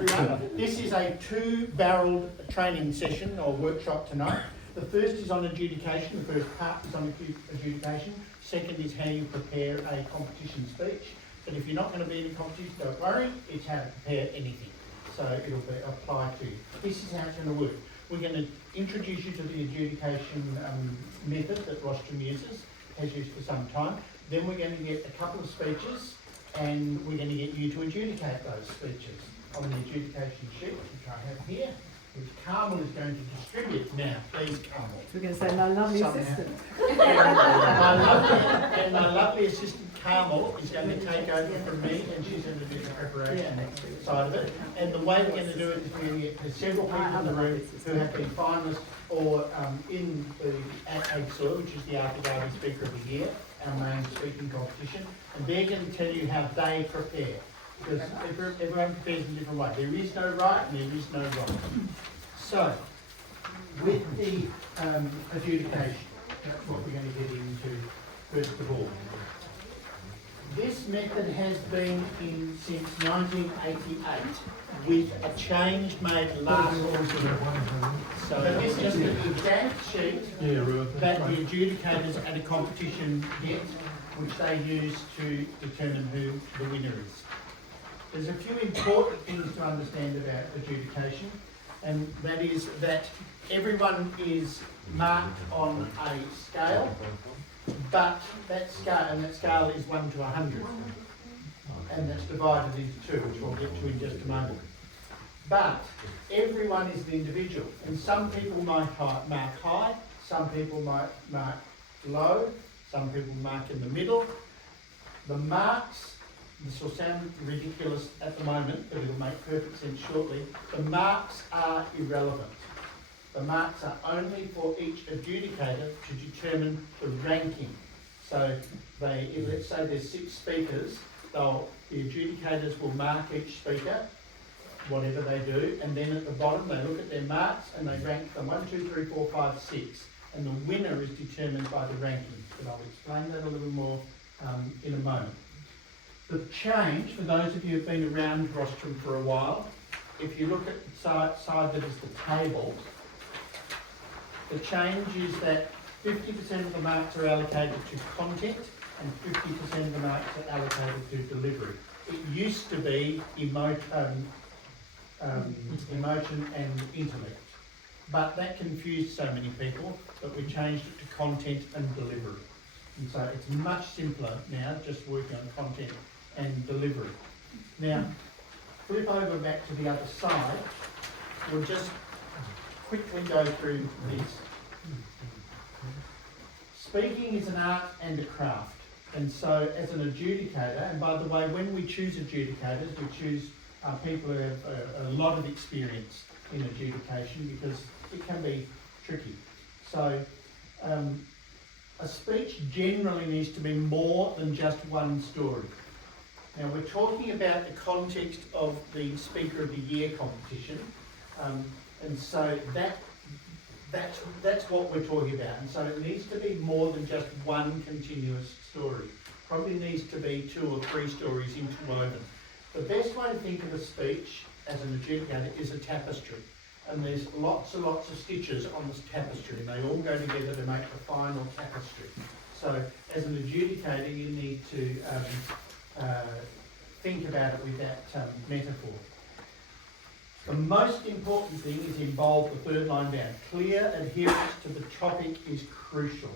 everyone. This is a two-barrelled training session or workshop tonight. The first is on adjudication. The first part is on adjudication. Second is how you prepare a competition speech. But if you're not going to be in a competition, don't worry. It's how to prepare anything. So it'll be applied to you. This is how it's going to work. We're going to introduce you to the adjudication method that Rostrum uses, has used for some time. Then we're going to get a couple of speeches and we're going to get you to adjudicate those speeches on the adjudication sheet, which I have here, which Carmel is going to distribute now. Please, Carmel. We're going to say my lovely assistant. My lovely assistant Carmel is going to take over from me, and she's going to do the preparation side of it. And the way we're going to do it is we're going to get several people in the room who have been finalists or in the AGSOY, which is the Arthur Garvey Speaker of the Year, our main speaking competition, and they're going to tell you how they prepare. Because everyone prepares in a different way. There is no right and there is no wrong. So, with the adjudication, that's what we're going to get into first of all. This method has been in since 1988 with a change made last year. So this is the exact sheet that the adjudicators at a competition get, which they use to determine who the winner is. There's a few important things to understand about adjudication, and that is that everyone is marked on a scale, but that scale is 1 to 100, and that's divided into two, which we'll get to in just a moment. But everyone is an individual, and some people might mark high, some people might mark low, some people mark in the middle. The marks, this will sound ridiculous at the moment, but it'll make perfect sense shortly. The marks are irrelevant. The marks are only for each adjudicator to determine the ranking. So let's say there's 6 speakers, the adjudicators will mark each speaker, whatever they do, and then at the bottom they look at their marks and they rank them 1, 2, 3, 4, 5, 6. And the winner is determined by the ranking. But I'll explain that a little more in a moment. The change, for those of you who've been around Rostrum for a while, if you look at the side that is the table, the change is that 50% of the marks are allocated to content and 50% of the marks are allocated to delivery. It used to be emotion and intellect, but that confused so many people that we changed it to content and delivery. And so it's much simpler now, just working on content and delivery. Now, flip over back to the other side. We'll just quickly go through this. Speaking is an art and a craft. And so as an adjudicator, and by the way, when we choose adjudicators, we choose people who have a lot of experience in adjudication because it can be tricky. So a speech generally needs to be more than just one story. Now we're talking about the context of the Speaker of the Year competition, and so that's what we're talking about. And so it needs to be more than just one continuous story. Probably needs to be 2 or 3 stories interwoven. The best way to think of a speech as an adjudicator is a tapestry. And there's lots and lots of stitches on this tapestry, and they all go together to make the final tapestry. So as an adjudicator, you need to think about it with that metaphor. The most important thing is involve the third line down. Clear adherence to the topic is crucial.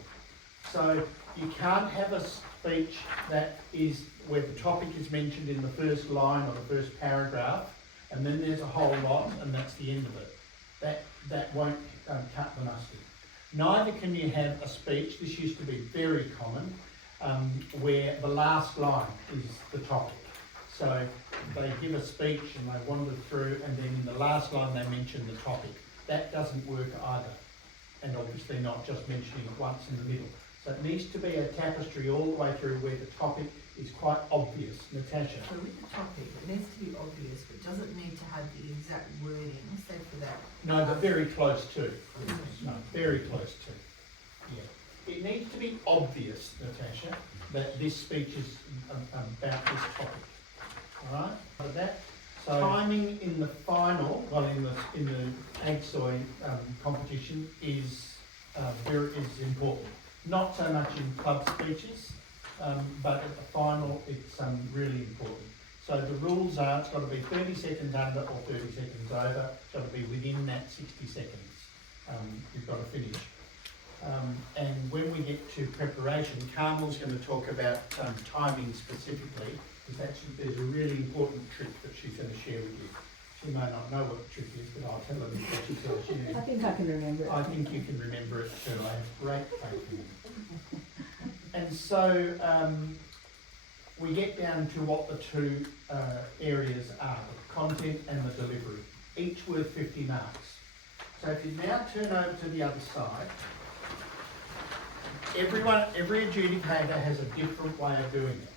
So you can't have a speech that is where the topic is mentioned in the first line or the first paragraph, and then there's a whole lot, and that's the end of it. That won't cut the mustard. Neither can you have a speech, this used to be very common, where the last line is the topic. So they give a speech and they wander through, and then in the last line they mention the topic. That doesn't work either, and obviously not just mentioning it once in the middle. So it needs to be a tapestry all the way through where the topic is quite obvious. Natasha? So with the topic, it needs to be obvious, but doesn't need to have the exact wording, say for that. No, but very close to. No, very close to. Yeah. It needs to be obvious, Natasha, that this speech is about this topic. All right? That So timing in the final, well, in the AGSOY competition is important. Not so much in club speeches, but at the final it's really important. So the rules are, it's got to be 30 seconds under or 30 seconds over. It's got to be within that 60 seconds. You've got to finish. And when we get to preparation, Carmel's going to talk about timing specifically, because there's a really important trick that she's going to share with you. She may not know what the trick is, but I'll tell her what she's going to share. I think I can remember it. I think you can remember it too. I have great faith in you. And so we get down to what the two areas are, the content and the delivery, each worth 50 marks. So if you now turn over to the other side, every adjudicator has a different way of doing it.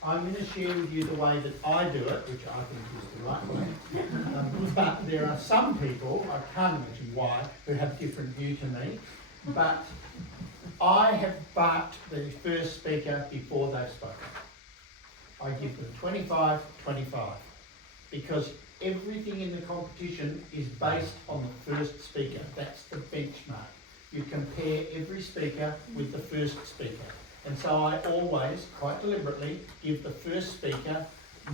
I'm going to share with you the way that I do it, which I think is the right way. But there are some people, I can't imagine why, who have a different view to me. But I have marked the first speaker before they've spoken. I give them 25, 25. Because everything in the competition is based on the first speaker. That's the benchmark. You compare every speaker with the first speaker. And so I always, quite deliberately, give the first speaker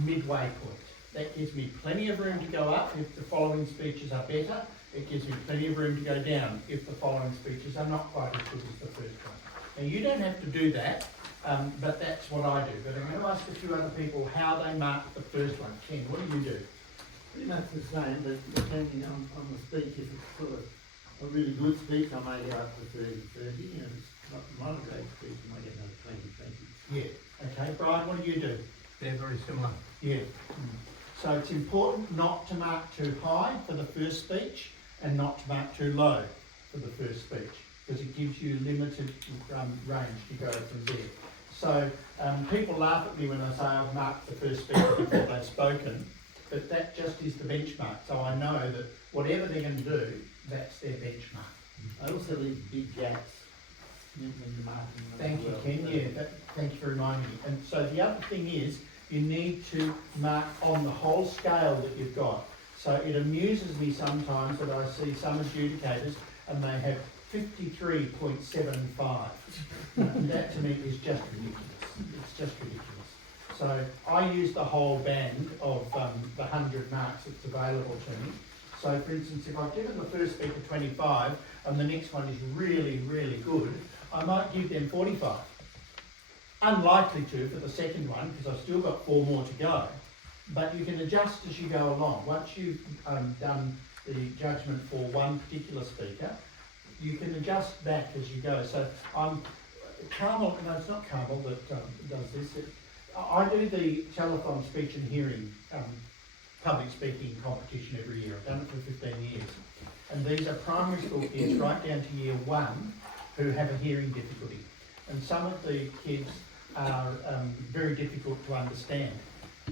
midway point. That gives me plenty of room to go up if the following speeches are better. It gives me plenty of room to go down if the following speeches are not quite as good as the first one. Now you don't have to do that, but that's what I do. But I'm going to ask a few other people how they mark the first one. Ken, what do you do? Pretty much the same, but depending on the speech, if it's sort of a really good speech, I may go up to 30, and if it's not a moderate speech, I might get another 20. Yeah. Okay, Brian, what do you do? They're very similar. Yeah. So it's important not to mark too high for the first speech and not to mark too low for the first speech, because it gives you limited range to go from there. So people laugh at me when I say I've marked the first speaker before they've spoken, but that just is the benchmark. So I know that whatever they're going to do, that's their benchmark. I also leave big gaps when you're marking them. Thank you, Ken. Yeah, thank you for reminding me. And so the other thing is, you need to mark on the whole scale that you've got. So it amuses me sometimes that I see some adjudicators and they have 53.75. That to me is just ridiculous. It's just ridiculous. So I use the whole band of the 100 marks that's available to me. So for instance, if I've given the first speaker 25 and the next one is really, really good, I might give them 45. Unlikely to for the second one, because I've still got 4 more to go. But you can adjust as you go along. Once you've done the judgment for one particular speaker, you can adjust back as you go. So Carmel, no, it's not Carmel that does this. I do the telethon speech and hearing public speaking competition every year. I've done it for 15 years. And these are primary school kids right down to year 1 who have a hearing difficulty. And some of the kids are very difficult to understand.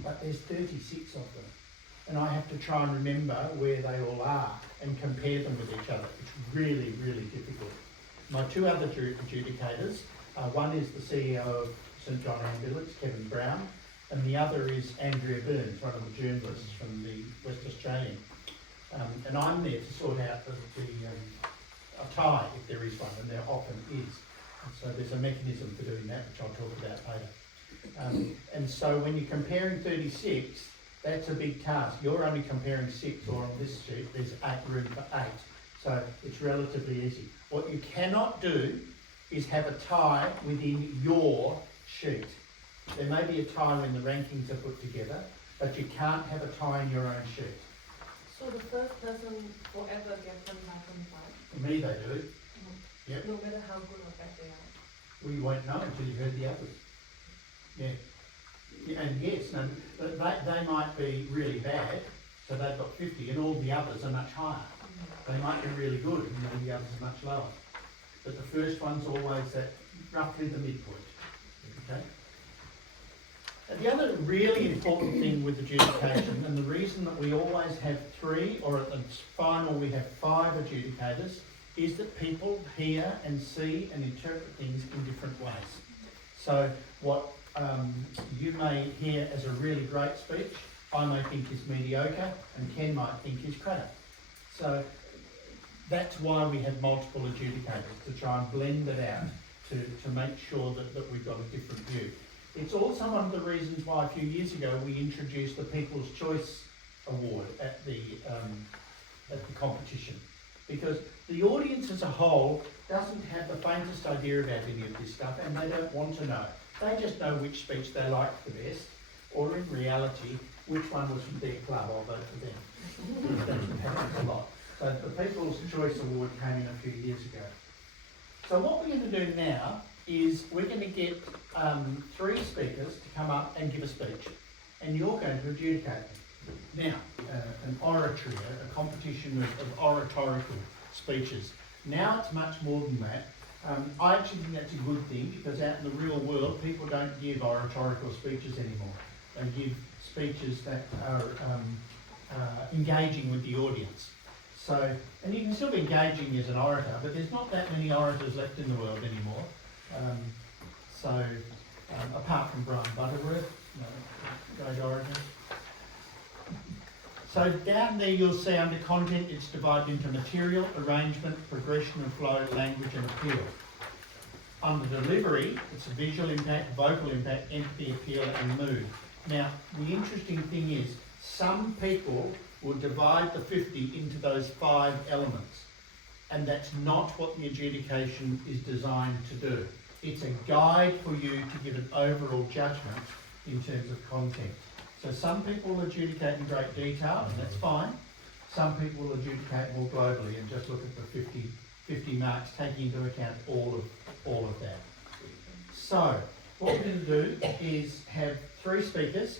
But there's 36 of them. And I have to try and remember where they all are and compare them with each other. It's really, really difficult. My 2 other adjudicators, one is the CEO of St John Ambulance, Kevin Brown, and the other is Andrea Burns, one of the journalists from the West Australian. And I'm there to sort out a tie, if there is one, and there often is. And so there's a mechanism for doing that, which I'll talk about later. And so when you're comparing 36, that's a big task. You're only comparing 6, or on this sheet, there's room for 8. So it's relatively easy. What you cannot do is have a tie within your sheet. There may be a tie when the rankings are put together, but you can't have a tie in your own sheet. So the first person forever gets 25. For me, they do. Yep. No matter how good or bad they are. We won't know until you've heard the others. Yeah. And yes, no, but they might be really bad, so they've got 50, and all the others are much higher. They might be really good, and then the others are much lower. But the first one's always at roughly the midpoint. Okay. And the other really important thing with adjudication, and the reason that we always have 3, or at the final we have 5 adjudicators, is that people hear and see and interpret things in different ways. So what you may hear as a really great speech, I may think is mediocre, and Ken might think is crap. So that's why we have multiple adjudicators, to try and blend it out, to make sure that we've got a different view. It's also one of the reasons why a few years ago we introduced the People's Choice Award at the competition, because the audience as a whole doesn't have the faintest idea about any of this stuff, and they don't want to know. They just know which speech they like the best, or in reality, which one was from their club. I'll vote for them. That's what happens a lot. So the People's Choice Award came in a few years ago. So what we're going to do now is we're going to get 3 speakers to come up and give a speech, and you're going to adjudicate them. Now, an oratory, a competition of oratorical speeches. Now it's much more than that. I actually think that's a good thing, because out in the real world, people don't give oratorical speeches anymore. They give speeches that are engaging with the audience. So, and you can still be engaging as an orator, but there's not that many orators left in the world anymore. Apart from Brian Butterworth, great orator. So down there you'll see under content it's divided into material, arrangement, progression and flow, language and appeal. Under delivery, it's a visual impact, vocal impact, empathy, appeal and mood. Now, the interesting thing is, some people will divide the 50 into those 5 elements, and that's not what the adjudication is designed to do. It's a guide for you to give an overall judgment in terms of content. So some people will adjudicate in great detail, and that's fine. Some people will adjudicate more globally and just look at the 50 marks, taking into account all of that. So what we're going to do is have 3 speakers.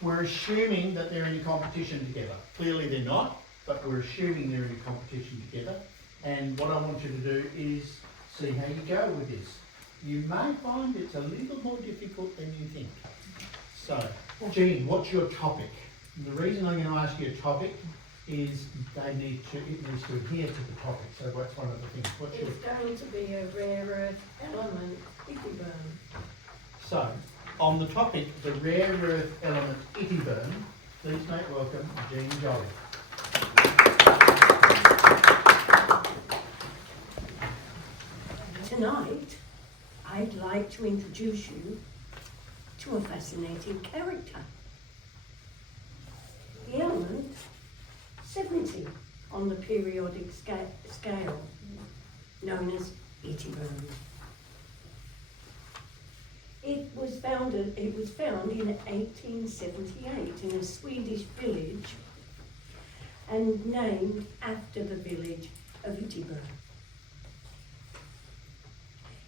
We're assuming that they're in a competition together. Clearly they're not, but we're assuming they're in a competition together. And what I want you to do is see how you go with this. You may find it's a little more difficult than you think. So, Jean, what's your topic? And the reason I'm going to ask you a topic is it needs to adhere to the topic. So that's one of the things. What's your... It's going to be a rare earth element, Ittyburn. So, on the topic, the rare earth element Ittyburn, please make welcome Jean Jolly. Tonight, I'd like to introduce you to a fascinating character. The element 70 on the periodic scale, known as Ittyburn. It was found in 1878 in a Swedish village and named after the village of Ittyburn.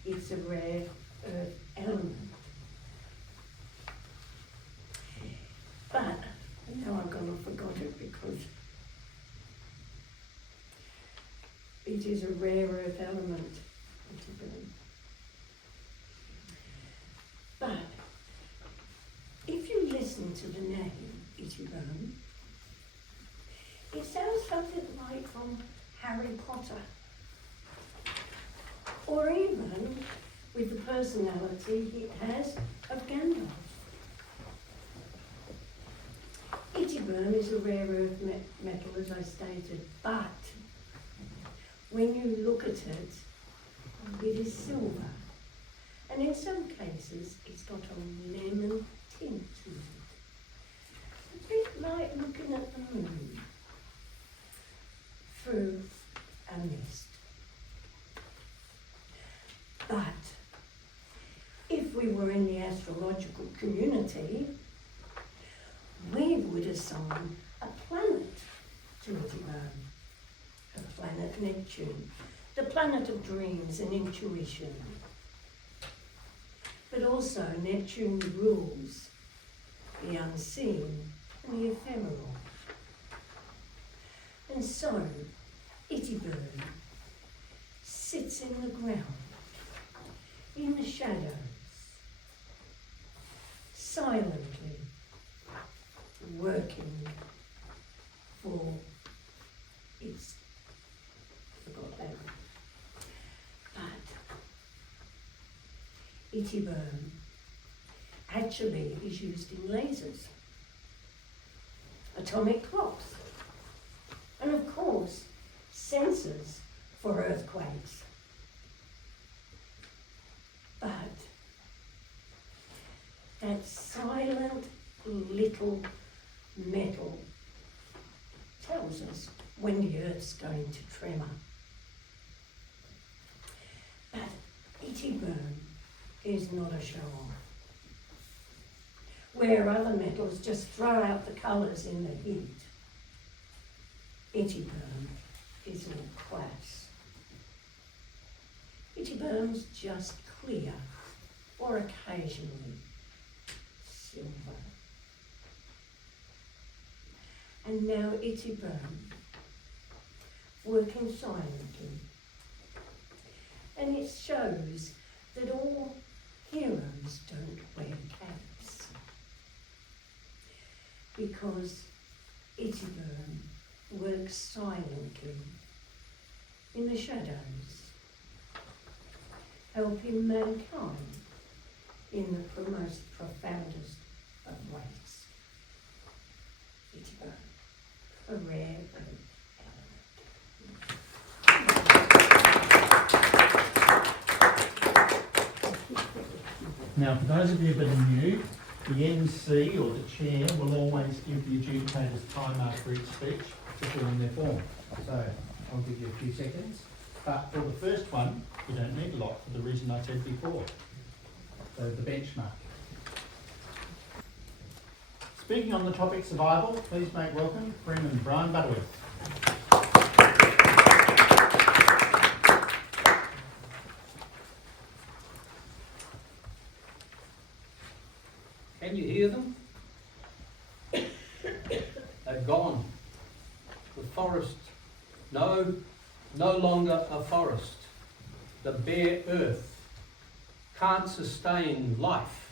It's a rare earth element. But now I've gone and forgot it because it is a rare earth element. But if you listen to the name Ittyburn, it sounds something like from Harry Potter, or even with the personality it has of Gandalf. Ittyburn is a rare earth metal, as I stated, but when you look at it, it is silver. And in some cases, it's got a lemon tint to it. A bit like looking at the moon through a mist. But if we were in the astrological community, we would assign a planet to Ittyburn, a planet Neptune, the planet of dreams and intuition. But also Neptune rules the unseen and the ephemeral. And so Ittyburn sits in the ground, in the shadows, silently working for its, forgot that. But Ittyburn actually is used in lasers. atomic clocks, and of course, sensors for earthquakes. But that silent little metal tells us when the Earth's going to tremor. But itty burn is not a show-off. Where other metals just throw out the colours in the heat, itty burn is all class. Itty burn's just clear, or occasionally silver. And now itty burn, working silently. And it shows that all heroes don't wear caps, because itty burn works silently in the shadows, helping mankind in the most profoundest of ways. Itty burn, a rare earth Now, for those of you that are new, the MC or the chair will always give the adjudicators time after each speech to fill in their form. So I'll give you a few seconds. But for the first one, you don't need a lot for the reason I said before. So the benchmark. Speaking on the topic survival, please make welcome Freeman Brian Butterworth. Can you hear them? They've gone. The forest, no longer a forest. The bare earth can't sustain life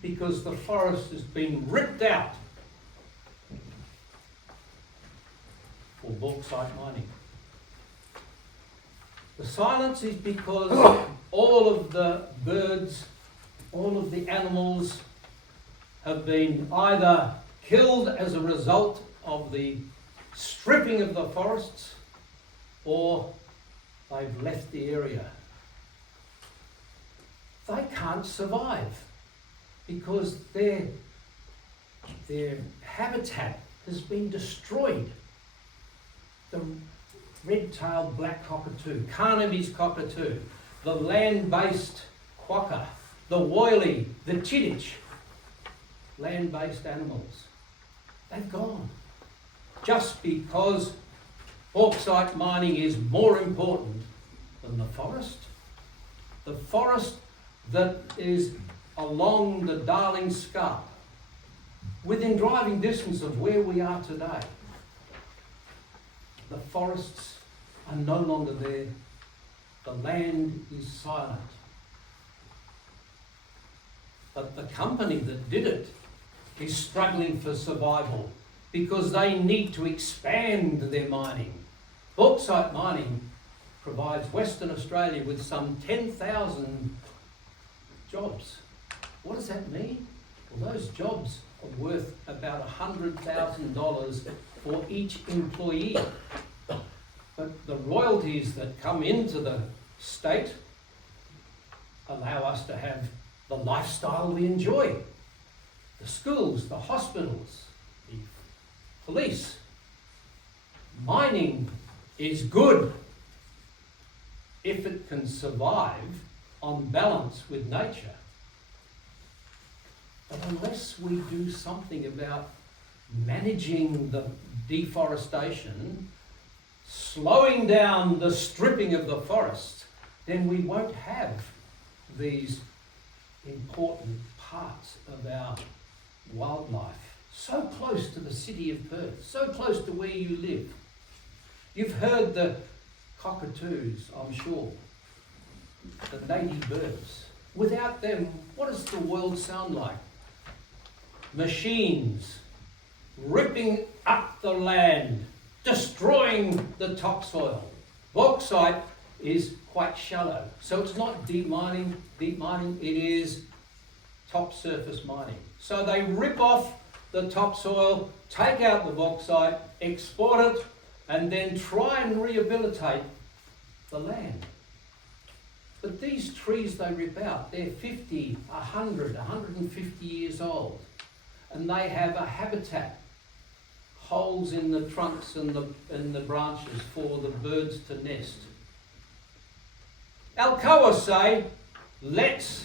because the forest has been ripped out for bauxite mining. The silence is because all of the birds, all of the animals have been either killed as a result of the stripping of the forests, or they've left the area. They can't survive because their habitat has been destroyed. The red-tailed black cockatoo, Carnaby's cockatoo, the land-based quokka, the woylie, the chittich, land-based animals, they've gone. Just because bauxite mining is more important than the forest. The forest that is along the Darling Scarp, within driving distance of where we are today. The forests are no longer there. The land is silent. But the company that did it is struggling for survival because they need to expand their mining. Bauxite mining provides Western Australia with some 10,000 jobs. What does that mean? Well, those jobs are worth about $100,000 for each employee. But the royalties that come into the state allow us to have the lifestyle we enjoy. The schools, the hospitals, the police. Mining is good if it can survive on balance with nature. But unless we do something about managing the deforestation, slowing down the stripping of the forest, then we won't have these important parts of our wildlife so close to the city of Perth, so close to where you live. You've heard the cockatoos, I'm sure, the native birds. Without them, what does the world sound like? Machines ripping up the land, destroying the topsoil. Bauxite is quite shallow, so it's not deep mining, it is top surface mining. So they rip off the topsoil, take out the bauxite, export it, and then try and rehabilitate the land. But these trees they rip out, they're 50, 100, 150 years old, and they have a habitat, holes in the trunks and the branches for the birds to nest. Alcoa say, let's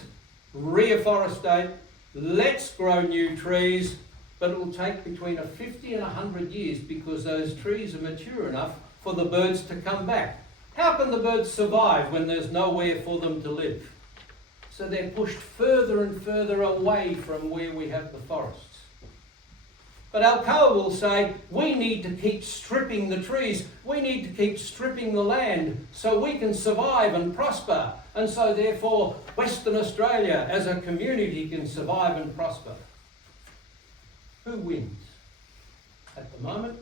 reforestate, let's grow new trees, but it will take between 50 and 100 years because those trees are mature enough for the birds to come back. How can the birds survive when there's nowhere for them to live? So they're pushed further and further away from where we have the forests. But Alcoa will say, we need to keep stripping the trees, we need to keep stripping the land so we can survive and prosper. And so therefore, Western Australia as a community can survive and prosper. Who wins? At the moment,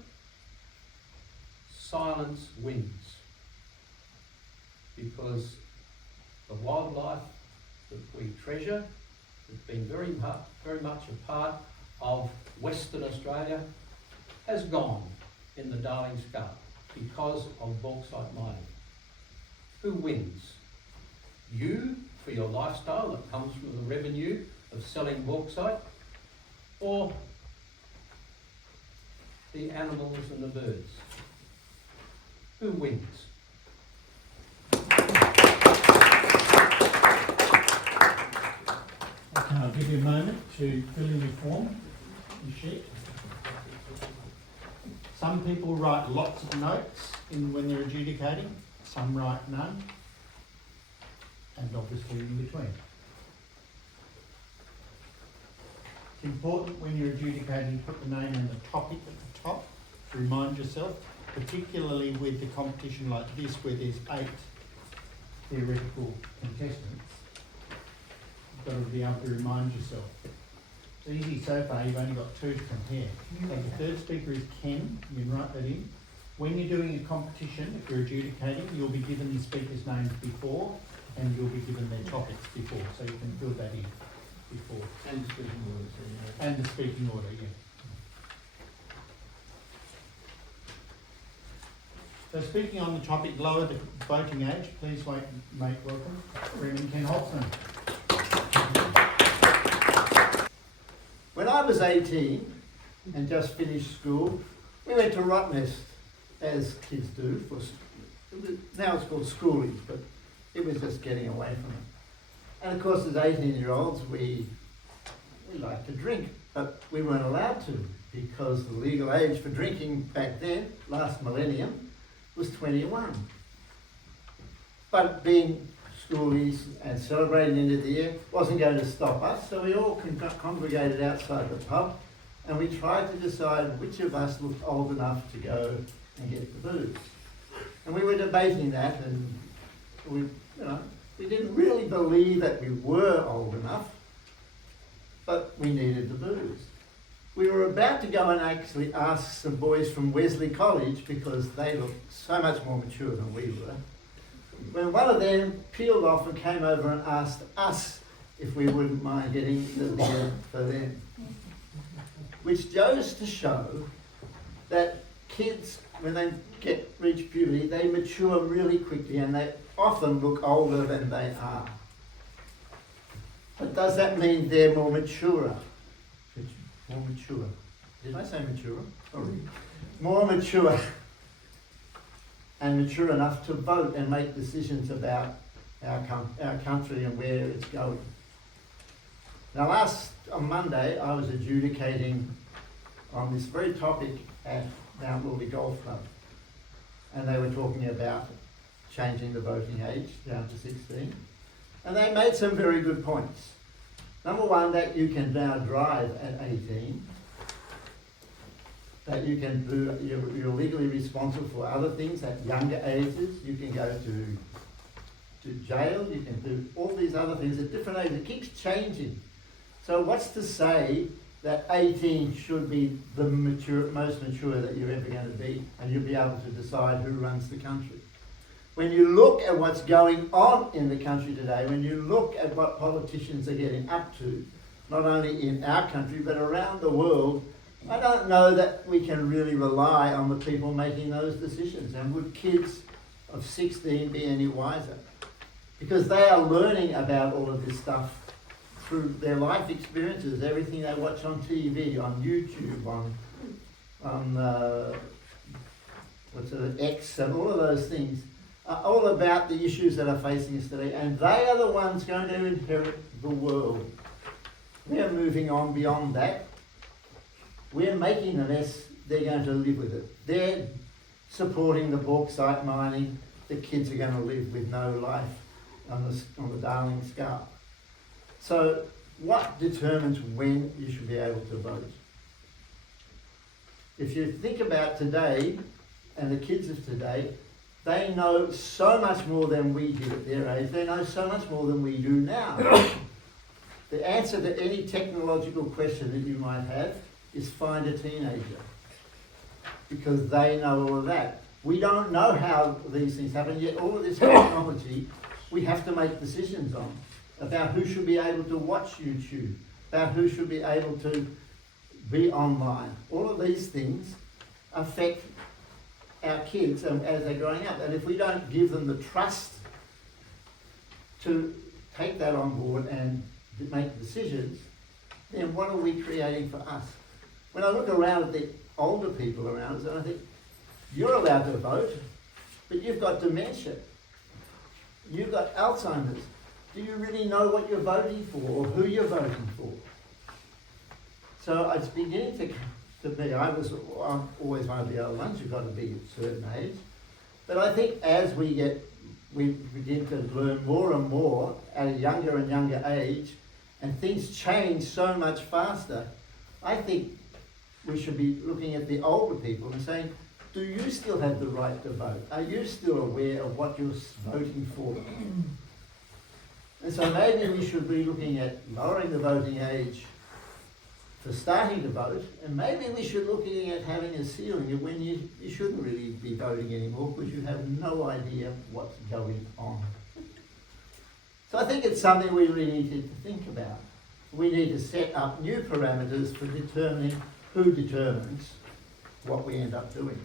silence wins. Because the wildlife that we treasure has been very much a part of Western Australia has gone in the Darling Scarp because of bauxite mining. Who wins? You, for your lifestyle that comes from the revenue of selling bauxite, or the animals and the birds? Who wins? Okay, I'll give you a moment to fill in your form, your sheet. Some people write lots of notes when they're adjudicating, some write none, and obviously in between. It's important when you're adjudicating, you put the name and the topic at the top to remind yourself, particularly with the competition like this where there's 8 theoretical contestants. You've got to be able to remind yourself. It's easy so far, you've only got 2 to compare. So the third speaker is Ken, you can write that in. When you're doing a competition, if you're adjudicating, you'll be given the speakers' names before and you'll be given their topics before, so you can fill that in before. And the speaking order, so you know. And the speaking order, yeah. So speaking on the topic, lower the voting age, please make welcome Freeman Ken Holtzman. When I was 18 and just finished school, we went to Rottnest, as kids do. Now it's called schoolies, but it was just getting away from it. And of course, as 18-year-olds, we liked to drink, but we weren't allowed to because the legal age for drinking back then, last millennium, was 21. But being schoolies and celebrating the end of the year wasn't going to stop us, so we all congregated outside the pub and we tried to decide which of us looked old enough to go and get the booze. And we were debating that, and we didn't really believe that we were old enough, but we needed the booze. We were about to go and actually ask some boys from Wesley College because they looked so much more mature than we were, when one of them peeled off and came over and asked us if we wouldn't mind getting the beer for them. Which goes to show that kids, when they reach puberty, they mature really quickly and they often look older than they are. But does that mean they're more mature? More mature. Did I say mature? Sorry. More mature. And mature enough to vote and make decisions about our country and where it's going. Now on Monday, I was adjudicating on this very topic at Mount Lawley Golf Club. And they were talking about changing the voting age down to 16. And they made some very good points. Number one, that you can now drive at 18. That you can do, you're legally responsible for other things at younger ages. You can go to jail, you can do all these other things at different ages. It keeps changing. So what's to say that 18 should be the most mature that you're ever going to be, and you'll be able to decide who runs the country? When you look at what's going on in the country today, when you look at what politicians are getting up to, not only in our country but around the world, I don't know that we can really rely on the people making those decisions. And would kids of 16 be any wiser? Because they are learning about all of this stuff through their life experiences, everything they watch on TV, on YouTube, on X, and all of those things are all about the issues that are facing us today, and they are the ones going to inherit the world. We are moving on beyond that. We're making the mess, they're going to live with it. They're supporting the bauxite mining, the kids are going to live with no life on the Darling Scarp. So what determines when you should be able to vote? If you think about today, and the kids of today, they know so much more than we did at their age. They know so much more than we do now. The answer to any technological question that you might have is find a teenager, because they know all of that. We don't know how these things happen, yet all of this technology we have to make decisions on, about who should be able to watch YouTube, about who should be able to be online. All of these things affect our kids as they're growing up. And if we don't give them the trust to take that on board and make decisions, then what are we creating for us? When I look around at the older people around us, and I think, you're allowed to vote, but you've got dementia. You've got Alzheimer's. Do you really know what you're voting for or who you're voting for? So it's beginning to me, I'm always one of the old ones, you've got to be at a certain age. But I think as we begin to learn more and more at a younger and younger age, and things change so much faster, I think we should be looking at the older people and saying, do you still have the right to vote? Are you still aware of what you're voting for? And so maybe we should be looking at lowering the voting age for starting to vote, and maybe we should look at having a ceiling of when you shouldn't really be voting anymore because you have no idea what's going on. So I think it's something we really need to think about. We need to set up new parameters for determining who determines what we end up doing.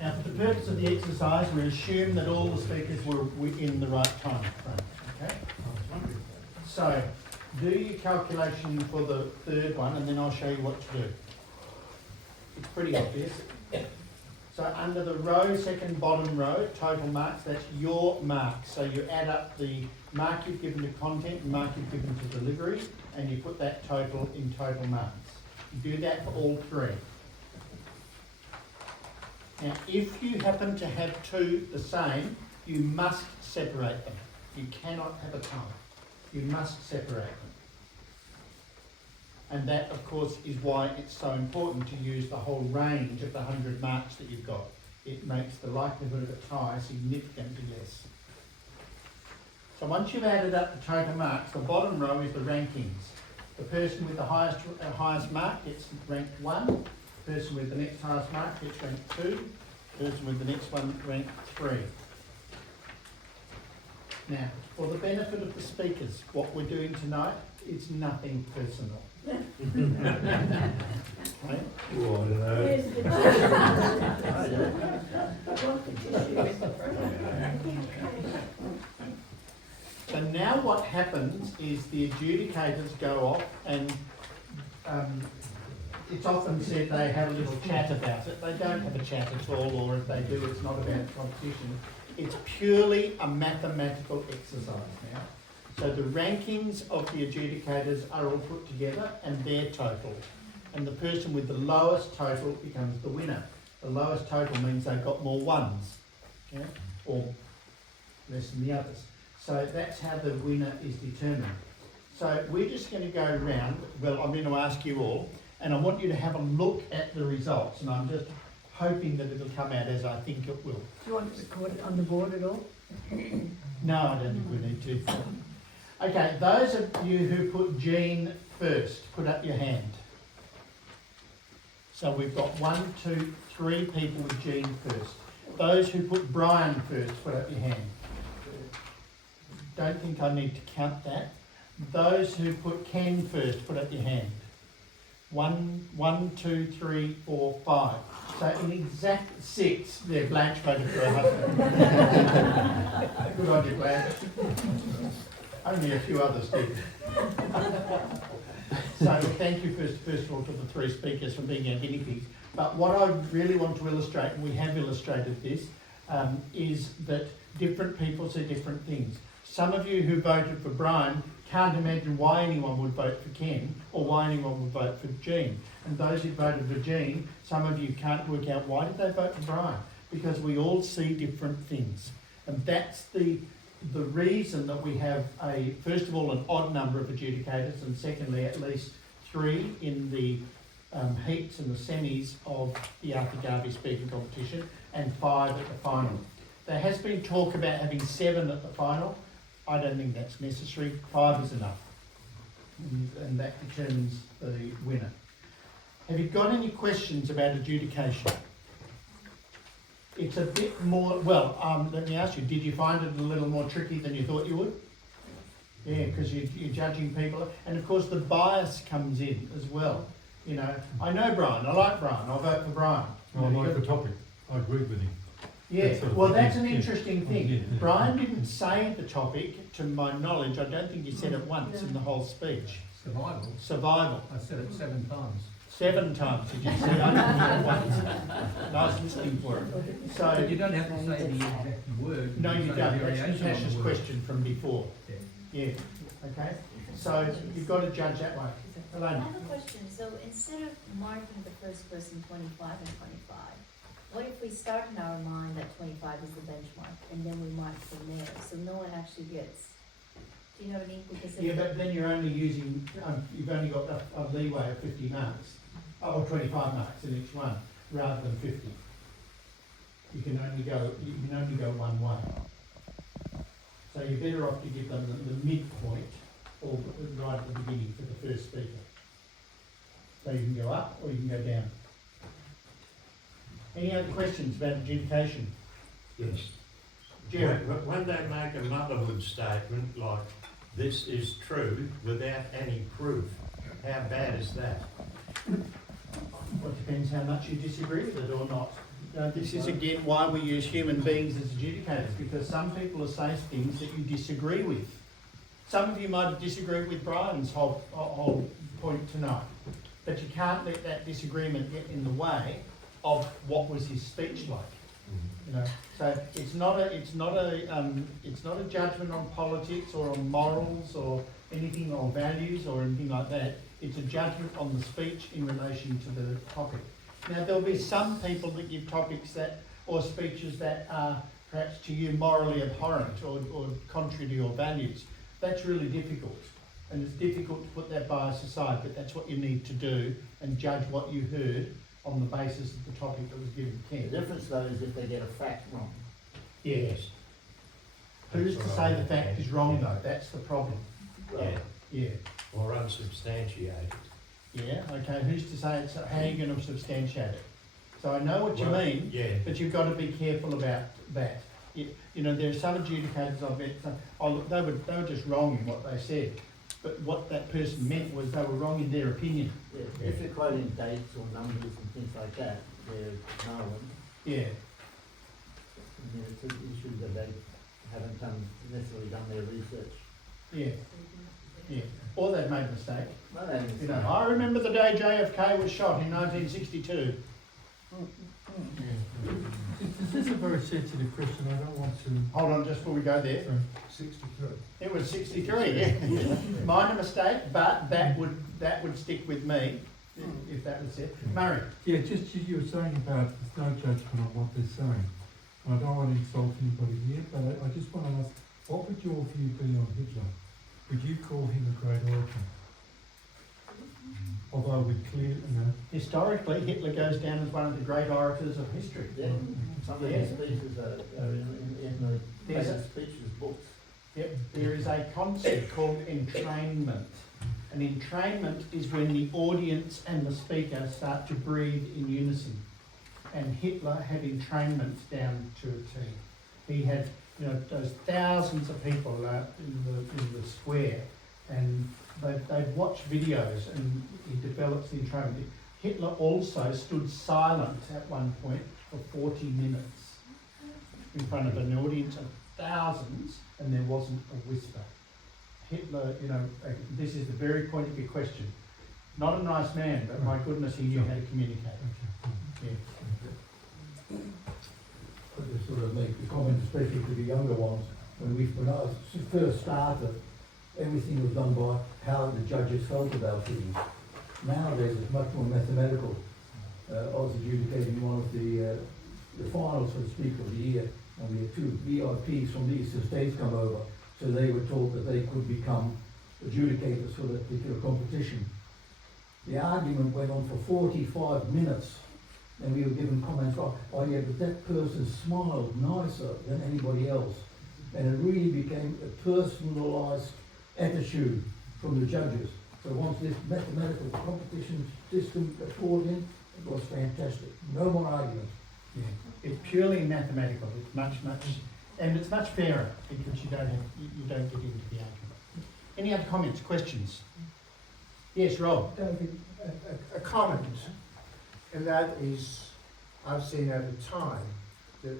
Now, for the purpose of the exercise, we assume that all the speakers were within the right time frame. Okay? So, do your calculation for the third one, and then I'll show you what to do. It's pretty obvious. So, under the row, second bottom row, total marks, that's your marks. So, you add up the mark you've given to content and mark you've given to delivery, and you put that total in total marks. You do that for all three. Now, if you happen to have two the same, you must separate them. You cannot have a tie. You must separate them. And that, of course, is why it's so important to use the whole range of the 100 marks that you've got. It makes the likelihood of a tie significantly less. So once you've added up the total marks, the bottom row is the rankings. The person with the highest mark gets ranked 1. The person with the next highest mark gets ranked 2. The person with the next one ranked 3. Now, for the benefit of the speakers, what we're doing tonight is nothing personal. Right? Where's the So now what happens is the adjudicators go off and it's often said they have a little chat about it. They don't have a chat at all, or if they do, it's not about competition. It's purely a mathematical exercise now. So the rankings of the adjudicators are all put together and they're total. And the person with the lowest total becomes the winner. The lowest total means they've got more ones, okay? Or less than the others. So that's how the winner is determined. So we're just going to go around, well, I'm going to ask you all, and I want you to have a look at the results, and I'm just hoping that it'll come out as I think it will. Do you want to record it on the board at all? No, I don't think we need to. Okay, those of you who put Jean first, put up your hand. So we've got 1, 2, 3 people with Jean first. Those who put Brian first, put up your hand. don't think I need to count that. Those who put can first, put up your hand. 1, 2, 3, 4, 5. So in exact 6, they're Blanche voted for her husband. Good on you, Blanche. Only a few others did. So thank you first of all to the 3 speakers for being our guinea pigs. But what I really want to illustrate, and we have illustrated this, is that different people see different things. Some of you who voted for Brian can't imagine why anyone would vote for Ken or why anyone would vote for Jean. And those who voted for Jean, some of you can't work out why did they vote for Brian, because we all see different things. And that's the reason that we have first of all, an odd number of adjudicators, and secondly, at least 3 in the heats and the semis of the Arthur Garvey Speaker competition, and 5 at the final. There has been talk about having 7 at the final. I don't think that's necessary. 5 is enough, and that determines the winner. Have you got any questions about adjudication? It's a bit more, well, let me ask you, did you find it a little more tricky than you thought you would? Yeah, because you're judging people, and of course the bias comes in as well. You know, I know Brian, I like Brian, I'll vote for Brian. I like the topic, I agreed with him. Yeah, That sort of well, thing, that's an yeah. interesting thing. Yeah. Brian didn't say the topic, to my knowledge. I don't think he said it once in the whole speech. Survival. Survival. I said it 7 times. 7 times, did you say? I didn't hear it once. Nice listening for it. But you So, don't have to say the exact word. no, can you say don't. a That's variation on Natasha's the word. question from before. Yeah. Yeah, okay? So, you've got to judge that way. I Elaine? have a question. So instead of marking the first person 25 and 25, what if we start in our mind that 25 is the benchmark and then we mark from there, so no one actually gets, do you know what I mean? Because if Yeah, but then you're only using, you've only got a leeway of 50 marks, or 25 marks in each one, rather than 50. You can only go one way. So you're better off to give them the midpoint, or right at the beginning for the first speaker. So you can go up or you can go down. Any other questions about adjudication? Yes. Jerry? When they make a motherhood statement like, this is true, without any proof, how bad is that? Well, it depends how much you disagree with it or not. This is again why we use human beings as adjudicators, because some people will say things that you disagree with. Some of you might have disagreed with Brian's whole point tonight, but you can't let that disagreement get in the way of what was his speech like. You know, so it's not a judgment on politics or on morals or anything, or values or anything like that. It's a judgment on the speech in relation to the topic. Now there'll be some people that give topics that, or speeches that are perhaps to you morally abhorrent or contrary to your values. That's really difficult, and it's difficult to put that bias aside, but that's what you need to do, and judge what you heard on the basis of the topic that was given to The Ken. difference though is if they get a fact wrong. Yes. Who's to say the fact is wrong though? That's the problem. Yeah, Yeah. or unsubstantiated. Yeah, okay, who's to say it's, how are you going to substantiate it? So I know what you Well, mean, Yeah, but you've got to be careful about that. You know, there are some adjudicators I've met, they were just wrong in what they said, but what that person meant was they were wrong in their opinion. Yeah, if they're quoting dates or numbers and things like that, they're known. Yeah, And it's an issue that they haven't necessarily done their research. yeah, yeah. Or they've made a mistake. No, they haven't You seen know, I remember the day JFK was shot in 1962. This is a very sensitive question, I don't want to. Hold on, just before we go there. 63. It was 63, yeah. Minor mistake, but that would stick with me, if that was it. Murray? Yeah, just you were saying about there's no judgment on what they're saying. I don't want to insult anybody here, but I just want to ask, what would your view be on Hitler? Would you call him a great orator? Although we clearly, Historically, Hitler goes down as one of the great orators of history. Yeah, some of his speeches are in the There's famous speeches books. Yep, there is a concept called entrainment. And entrainment is when the audience and the speaker start to breathe in unison. And Hitler had entrainment down to a T. you know, those thousands of people in the square, and they've watched videos, and he develops the entrapment. Hitler also stood silent at one point for 40 minutes in front of an audience of thousands, and there wasn't a whisper. Hitler, you know, this is the very point of your question. Not a nice man, but my goodness, he knew how to communicate. Yeah. I just sort of make the comment, especially to the younger ones, when I first started, everything was done by how the judges felt about things. Nowadays it's much more mathematical. I was adjudicating one of the finals for the Speaker of the Year, and we had two VIPs from the Eastern States come over, so they were told that they could become adjudicators for that particular competition. The argument went on for 45 minutes, and we were given comments like, oh yeah, but that person smiled nicer than anybody else. And it really became a personalised attitude from the judges. So once this mathematical competition system got poured in, it was fantastic. No more arguments. Yeah. It's purely mathematical. It's much, and it's much fairer because you don't get into the argument. Any other comments, questions? Yes, Rob. David, a comment, and that is, I've seen over time that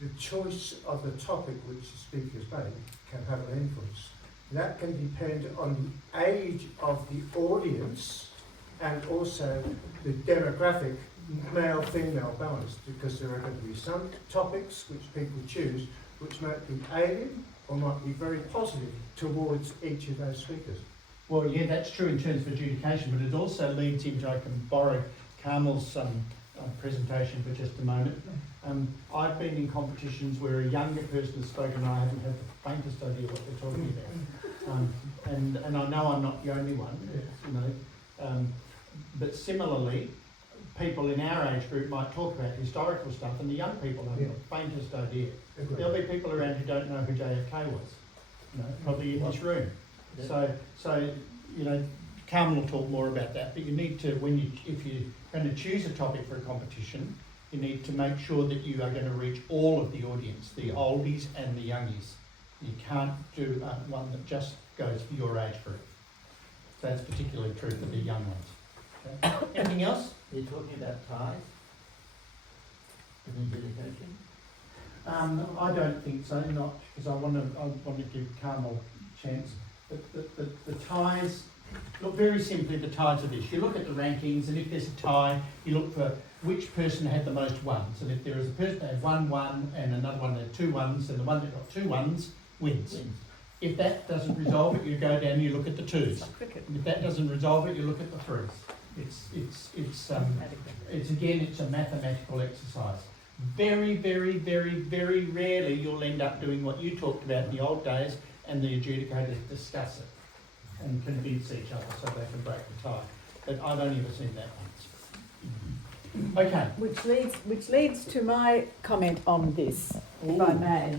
the choice of the topic which the speakers make can have an influence. That can depend on the age of the audience and also the demographic, male-female balance, because there are going to be some topics which people choose which might be alien or might be very positive towards each of those speakers. Well, yeah, that's true in terms of adjudication, but it also leads into, I can borrow Carmel's presentation for just a moment. I've been in competitions where a younger person has spoken and I haven't had the faintest idea what they're talking about. And I know I'm not the only one, you know. But similarly, people in our age group might talk about historical stuff and the young people haven't the faintest idea. There'll be people around who don't know who JFK was, you know, probably in this room. So you know, Carmel will talk more about that, but you need to, if you're going to choose a topic for a competition, you need to make sure that you are going to reach all of the audience, the oldies and the youngies. You can't do one that just goes for your age group. So that's particularly true for the young ones. Okay. Anything else? You're talking about ties in adjudication? I don't think so, not because I want to give Carmel a chance. The ties, look, very simply, the ties are this. You look at the rankings, and if there's a tie, you look for which person had the most ones. And if there is a person that had 1 and another one that had 2 1s, and the one that got 2 1s wins. If that doesn't resolve it, you go down and you look at the 2s. And if that doesn't resolve it, you look at the 3s. It's again, it's a mathematical exercise. Very, very, very, very rarely you'll end up doing what you talked about in the old days, and the adjudicators discuss it and convince each other so they can break the tie. But I've only ever seen that once. Okay. Which leads to my comment on this, if I may.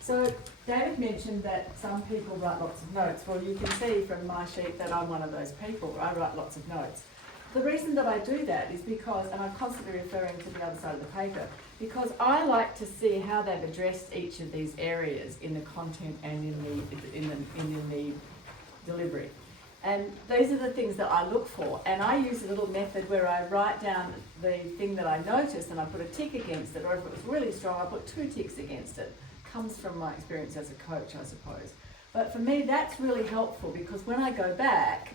So David mentioned that some people write lots of notes. Well, you can see from my sheet that I'm one of those people. I write lots of notes. The reason that I do that is because, and I'm constantly referring to the other side of the paper, because I like to see how they've addressed each of these areas in the content and in the delivery. And these are the things that I look for. And I use a little method where I write down the thing that I noticed and I put a tick against it, or if it was really strong, I put 2 ticks against it. Comes from my experience as a coach, I suppose. But for me, that's really helpful because when I go back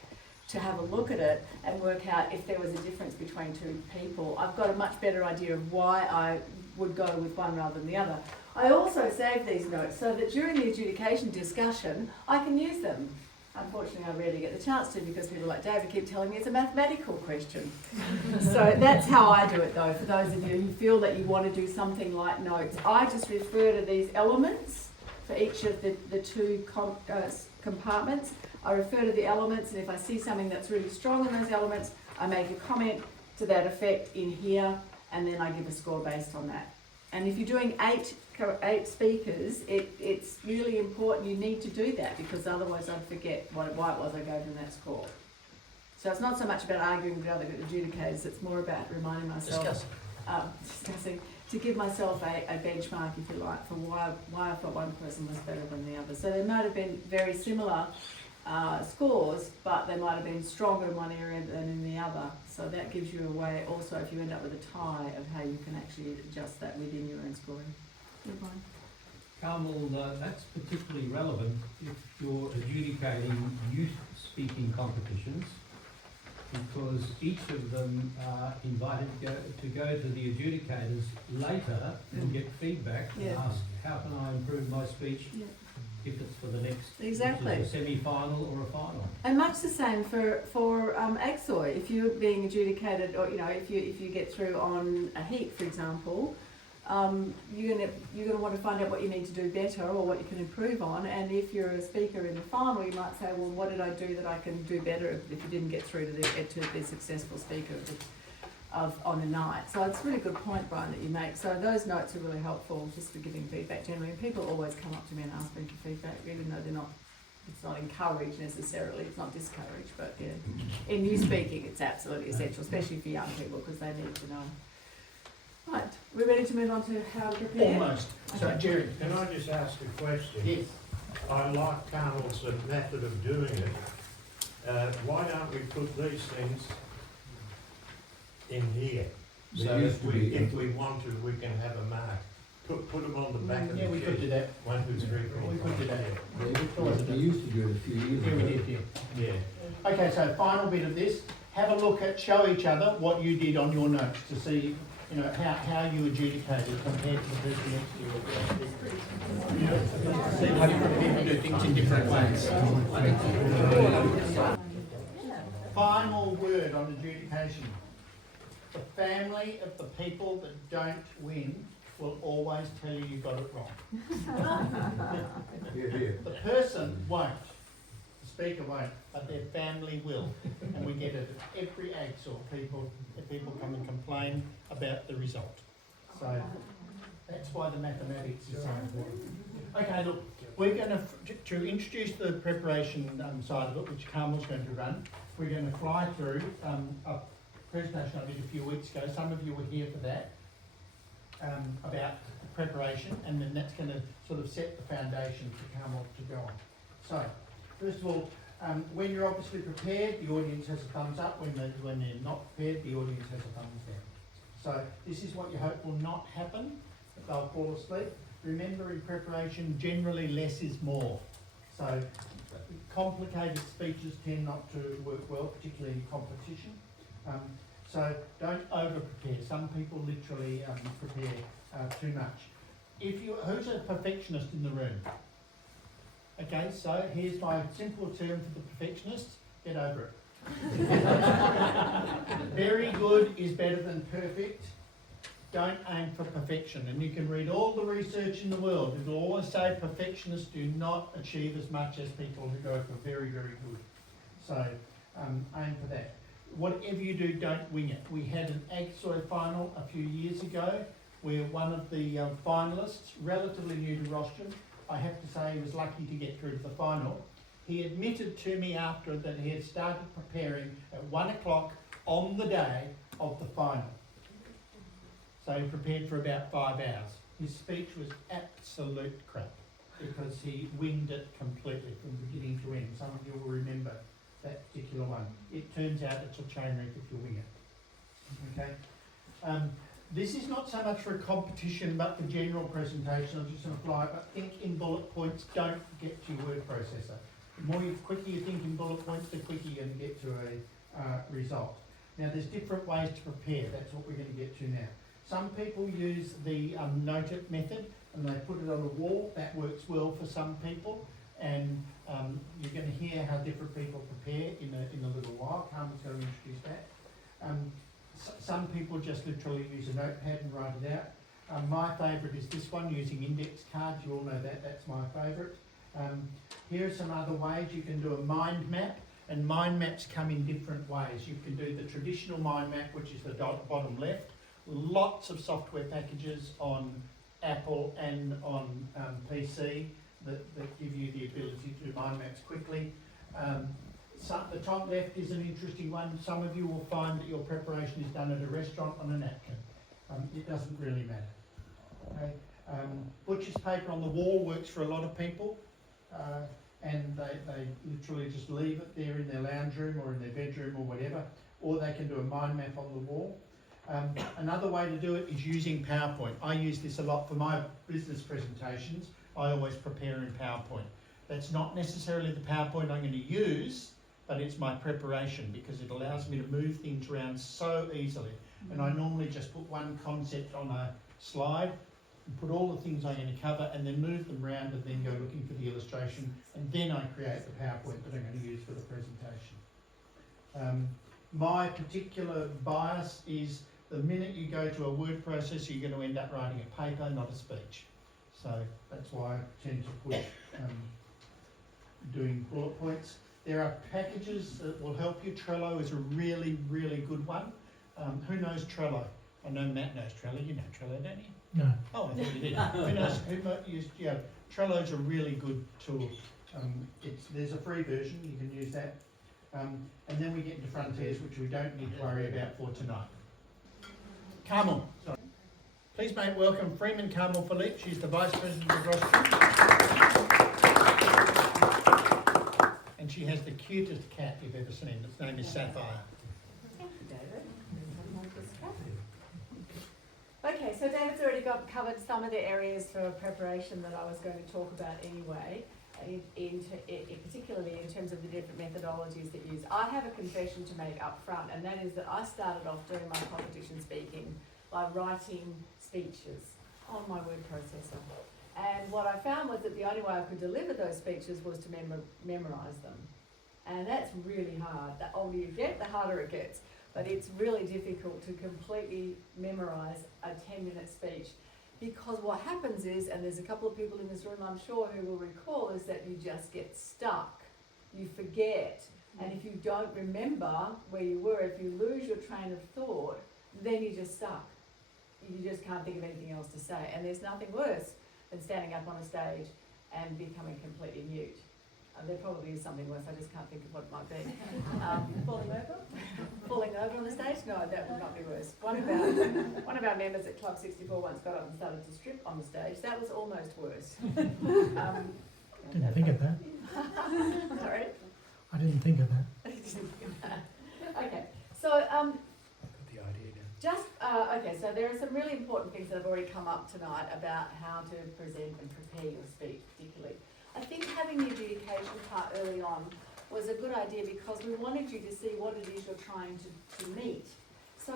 to have a look at it and work out if there was a difference between 2 people, I've got a much better idea of why I would go with one rather than the other. I also save these notes so that during the adjudication discussion, I can use them. Unfortunately, I rarely get the chance to because people like David keep telling me it's a mathematical question. So that's how I do it though, for those of you who feel that you want to do something like notes. I just refer to these elements for each of the 2 compartments. I refer to the elements, and if I see something that's really strong in those elements, I make a comment to that effect in here, and then I give a score based on that. And if you're doing 8 speakers, it's really important you need to do that because otherwise I'd forget why it was I gave them that score. So it's not so much about arguing with other adjudicators, it's more about reminding myself, discussing, to give myself a benchmark, if you like, for why I thought one person was better than the other. So there might have been very similar scores, but they might have been stronger in one area than in the other. So that gives you a way also, if you end up with a tie, of how you can actually adjust that within your own scoring. Carmel, that's particularly relevant if you're adjudicating youth speaking competitions, because each of them are invited to go to the adjudicators later and get feedback and Yeah. ask, how can I improve my speech Yeah. if it's for the next, Exactly. which is a semi-final or a final? And much the same for AGSOY. If you're being adjudicated, or if you get through on a heat, for example, you're gonna want to find out what you need to do better or what you can improve on. And if you're a speaker in the final, you might say, well, what did I do that I can do better if you didn't get through to be a successful speaker on a night. So it's a really good point, Brian, that you make. So those notes are really helpful just for giving feedback generally. And people always come up to me and ask me for feedback, even though it's not encouraged necessarily, it's not discouraged, but yeah. In new speaking, it's absolutely essential, especially for young people, because they need to know. Right, we're ready to move on to how to prepare? Almost. So, Okay. Jerry. Can I just ask a question? Yes. I like Carmel's method of doing it. Why don't we put these things in here? They So used to be- if we want to, we can have a mark. Put them on the back of Yeah, the we could do sheet. that. 1, 2, 3, 4, We could do that. They used to do it a few years Yeah, ago. we did, yeah. Yeah. Okay, so final bit of this, have a look at, show each other what you did on your notes to see, how you adjudicated compared to the person next to you. See how different people do things in different ways. Final word on adjudication. The family of the people that don't win will always tell you got it wrong. The person won't. The speaker won't, but their family will. And we get it at every AGSOY. People come and complain about the result. So that's why the mathematics is so important. Okay, look, we're going to introduce the preparation side of it, which Carmel's going to run. We're going to fly through a presentation I did a few weeks ago. Some of you were here for that, about preparation, and then that's going to sort of set the foundation for Carmel to go on. So, first of all, when you're obviously prepared, the audience has a thumbs up. When they're not prepared, the audience has a thumbs down. So this is what you hope will not happen. They'll fall asleep. Remember, in preparation, generally less is more. So complicated speeches tend not to work well, particularly in competition. So don't over-prepare. Some people literally prepare too much. Who's a perfectionist in the room? Okay, so here's my simple term for the perfectionist. Get over it. Very good is better than perfect. Don't aim for perfection. And you can read all the research in the world. It'll always say perfectionists do not achieve as much as people who go for very, very good. So aim for that. Whatever you do, don't wing it. We had an AGSOY final a few years ago where one of the finalists, relatively new to Rostrum, I have to say he was lucky to get through to the final. He admitted to me after that he had started preparing at 1 o'clock on the day of the final. So he prepared for about 5 hours. His speech was absolute crap because he winged it completely from beginning to end. Some of you will remember that particular one. It turns out it's a chain wreck if you wing it. Okay. This is not so much for a competition, but for general presentation. I'm just going to fly it, but think in bullet points. Don't get to your word processor. The quicker you think in bullet points, the quicker you're going to get to a result. Now, there's different ways to prepare. That's what we're going to get to now. Some people use the note it method, and they put it on a wall. That works well for some people, and you're going to hear how different people prepare in a little while. Carmen's going to introduce that. Some people just literally use a notepad and write it out. My favourite is this one, using index cards. You all know that. That's my favourite. Here are some other ways. You can do a mind map, and mind maps come in different ways. You can do the traditional mind map, which is the bottom left. Lots of software packages on Apple and on PC that give you the ability to do mind maps quickly. The top left is an interesting one. Some of you will find that your preparation is done at a restaurant on a napkin. It doesn't really matter. Okay? Butcher's paper on the wall works for a lot of people, and they literally just leave it there in their lounge room or in their bedroom or whatever, or they can do a mind map on the wall. Another way to do it is using PowerPoint. I use this a lot for my business presentations. I always prepare in PowerPoint. That's not necessarily the PowerPoint I'm going to use, but it's my preparation because it allows me to move things around so easily. And I normally just put one concept on a slide and put all the things I'm going to cover and then move them around and then go looking for the illustration, and then I create the PowerPoint that I'm going to use for the presentation. My particular bias is the minute you go to a word processor, you're going to end up writing a paper, not a speech. So that's why I tend to push doing bullet points. There are packages that will help you. Trello is a really, really good one. Who knows Trello? I know Matt knows Trello. You know Trello, don't you? No. Oh, I thought you did. Who knows? Yeah, Trello's a really good tool. There's a free version. You can use that. And then we get into Frontiers, which we don't need to worry about for tonight. Carmel, sorry. Please make welcome Freeman Carmel Philippe. She's the Vice President of Rostrum. And she has the cutest cat you've ever seen. Its name is Sapphire. Thank you, David. Okay, so David's already covered some of the areas for preparation that I was going to talk about anyway, particularly in terms of the different methodologies that use. I have a confession to make up front, and that is that I started off doing my competition speaking by writing speeches on my word processor. And what I found was that the only way I could deliver those speeches was to memorise them. And that's really hard. The older you get, the harder it gets. But it's really difficult to completely memorise a 10-minute speech, because what happens is, and there's a couple of people in this room I'm sure who will recall, is that you just get stuck. You forget. And if you don't remember where you were, if you lose your train of thought, then you're just stuck. You just can't think of anything else to say. And there's nothing worse than standing up on a stage and becoming completely mute. There probably is something worse, I just can't think of what it might be. Falling over? Falling over on the stage? No, that would not be worse. One of our members at Club 64 once got up and started to strip on the stage. That was almost worse. Didn't think of that. Sorry? I didn't think of that. Okay, so The idea down. okay, so there are some really important things that have already come up tonight about how to present and prepare your speech particularly. I think having the adjudication part early on was a good idea because we wanted you to see what it is you're trying to meet. So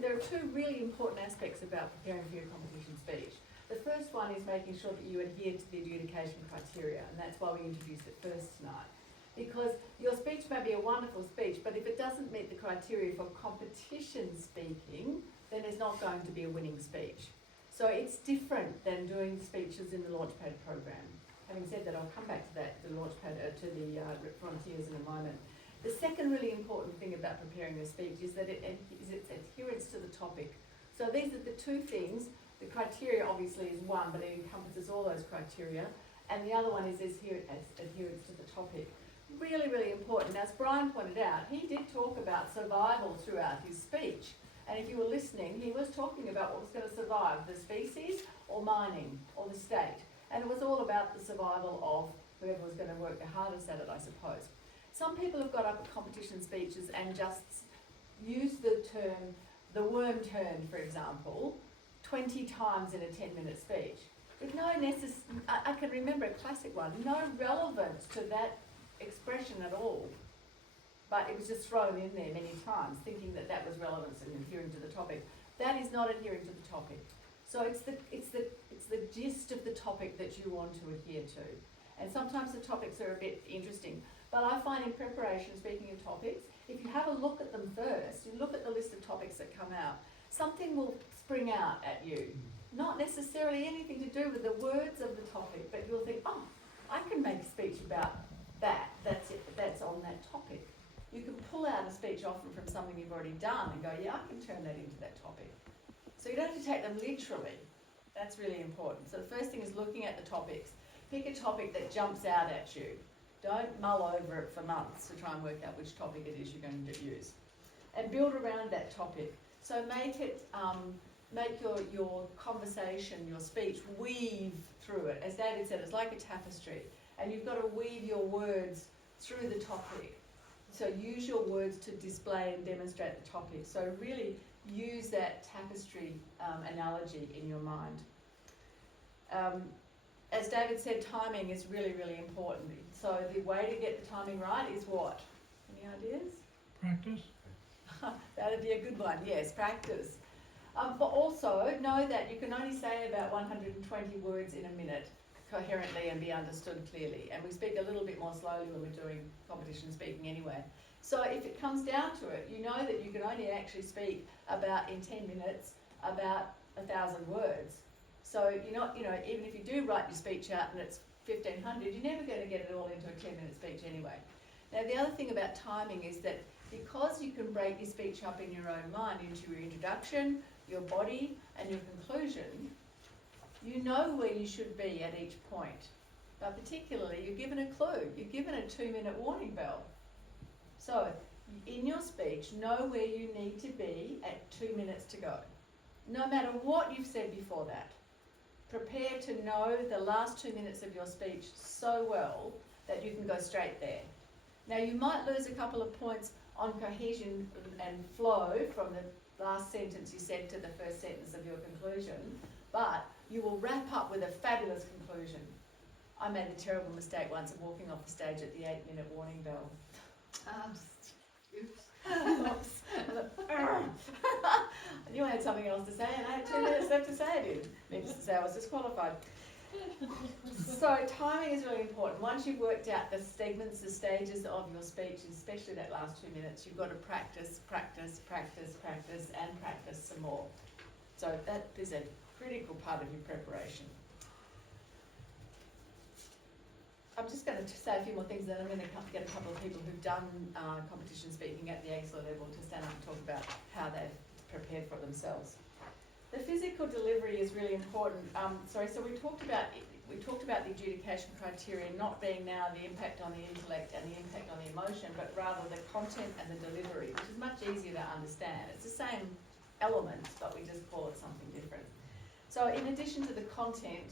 there are two really important aspects about preparing for your competition speech. The first one is making sure that you adhere to the adjudication criteria, and that's why we introduced it first tonight. Because your speech may be a wonderful speech, but if it doesn't meet the criteria for competition speaking, then it's not going to be a winning speech. So it's different than doing speeches in the Launchpad program. Having said that, I'll come back to that, the Launchpad, to the Frontiers in a moment. The second really important thing about preparing a speech is that its adherence to the topic. So these are the two things. The criteria obviously is one, but it encompasses all those criteria. And the other one is adherence to the topic. Really, really important. As Brian pointed out, he did talk about survival throughout his speech. And if you were listening, he was talking about what was going to survive, the species or mining or the state. And it was all about the survival of whoever was going to work the hardest at it, I suppose. Some people have got up at competition speeches and just used the term, the worm turn, for example, 20 times in a 10-minute speech. With no I can remember a classic one, no relevance to that expression at all. But it was just thrown in there many times, thinking that that was relevance and adhering to the topic. That is not adhering to the topic. So it's the gist of the topic that you want to adhere to. And sometimes the topics are a bit interesting. But I find in preparation, speaking of topics, if you have a look at them first, you look at the list of topics that come out, something will spring out at you. Not necessarily anything to do with the words of the topic, but you'll think, oh, I can make a speech about that. That's it, that's on that topic. You can pull out a speech often from something you've already done and go, yeah, I can turn that into that topic. So you don't have to take them literally. That's really important. So the first thing is looking at the topics. Pick a topic that jumps out at you. Don't mull over it for months to try and work out which topic it is you're going to use. And build around that topic. So make it make your conversation, your speech, weave through it. As David said, it's like a tapestry, and you've got to weave your words through the topic. So use your words to display and demonstrate the topic. So really use that tapestry analogy in your mind. As David said, timing is really, really important. So the way to get the timing right is what? Any ideas? Practice. That'd be a good one, yes, practice. But also know that you can only say about 120 words in a minute coherently and be understood clearly. And we speak a little bit more slowly when we're doing competition speaking anyway. So if it comes down to it, you know that you can only actually speak about, in 10 minutes, about 1,000 words. So you're not, even if you do write your speech out and it's 1,500, you're never going to get it all into a 10-minute speech anyway. Now the other thing about timing is that because you can break your speech up in your own mind into your introduction, your body, and your conclusion, you know where you should be at each point. But particularly, you're given a clue. You're given a 2-minute warning bell. So, in your speech, know where you need to be at 2 minutes to go. No matter what you've said before that. Prepare to know the last 2 minutes of your speech so well that you can go straight there. Now, you might lose a couple of points on cohesion and flow from the last sentence you said to the first sentence of your conclusion, but you will wrap up with a fabulous conclusion. I made the terrible mistake once of walking off the stage at the 8-minute warning bell. Oops. I knew I had something else to say and I had 2 minutes left to say it in. Needless to say, I was disqualified. So timing is really important. Once you've worked out the segments, the stages of your speech, especially that last 2 minutes, you've got to practice, practice, practice, practice, and practice some more. So that is a critical part of your preparation. I'm just going to say a few more things, then I'm going to get a couple of people who've done competition speaking at the AGSOY level to stand up and talk about how they've prepared for it themselves. The physical delivery is really important. So we talked about the adjudication criteria not being now the impact on the intellect and the impact on the emotion, but rather the content and the delivery, which is much easier to understand. It's the same elements, but we just call it something different. So in addition to the content,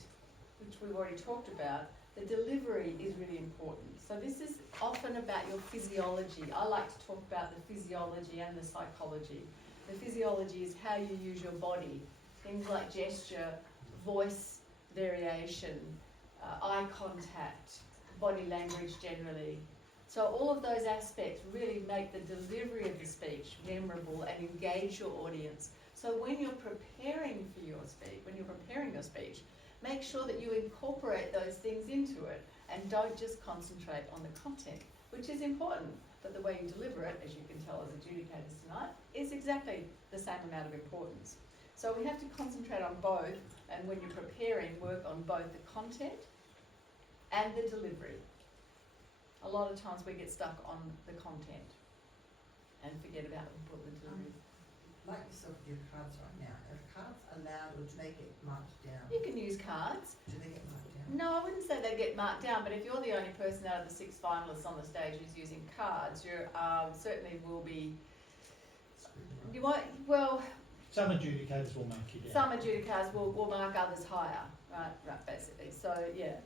which we've already talked about, the delivery is really important. So this is often about your physiology. I like to talk about the physiology and the psychology. The physiology is how you use your body. Things like gesture, voice variation, eye contact, body language generally. So all of those aspects really make the delivery of the speech memorable and engage your audience. So when you're preparing for your speech, make sure that you incorporate those things into it and don't just concentrate on the content, which is important, but the way you deliver it, as you can tell as adjudicators tonight, is exactly the same amount of importance. So we have to concentrate on both, and when you're preparing, work on both the content and the delivery. A lot of times we get stuck on the content and forget about the delivery. Like yourself with your cards right now, are cards allowed or do they get marked down? You can use cards. Do they get marked down? No, I wouldn't say they get marked down, but if you're the only person out of the 6 finalists on the stage who's using cards, you certainly will be. You won't. Well, some adjudicators will mark you down. Some adjudicators will mark others higher, right, basically. So yeah,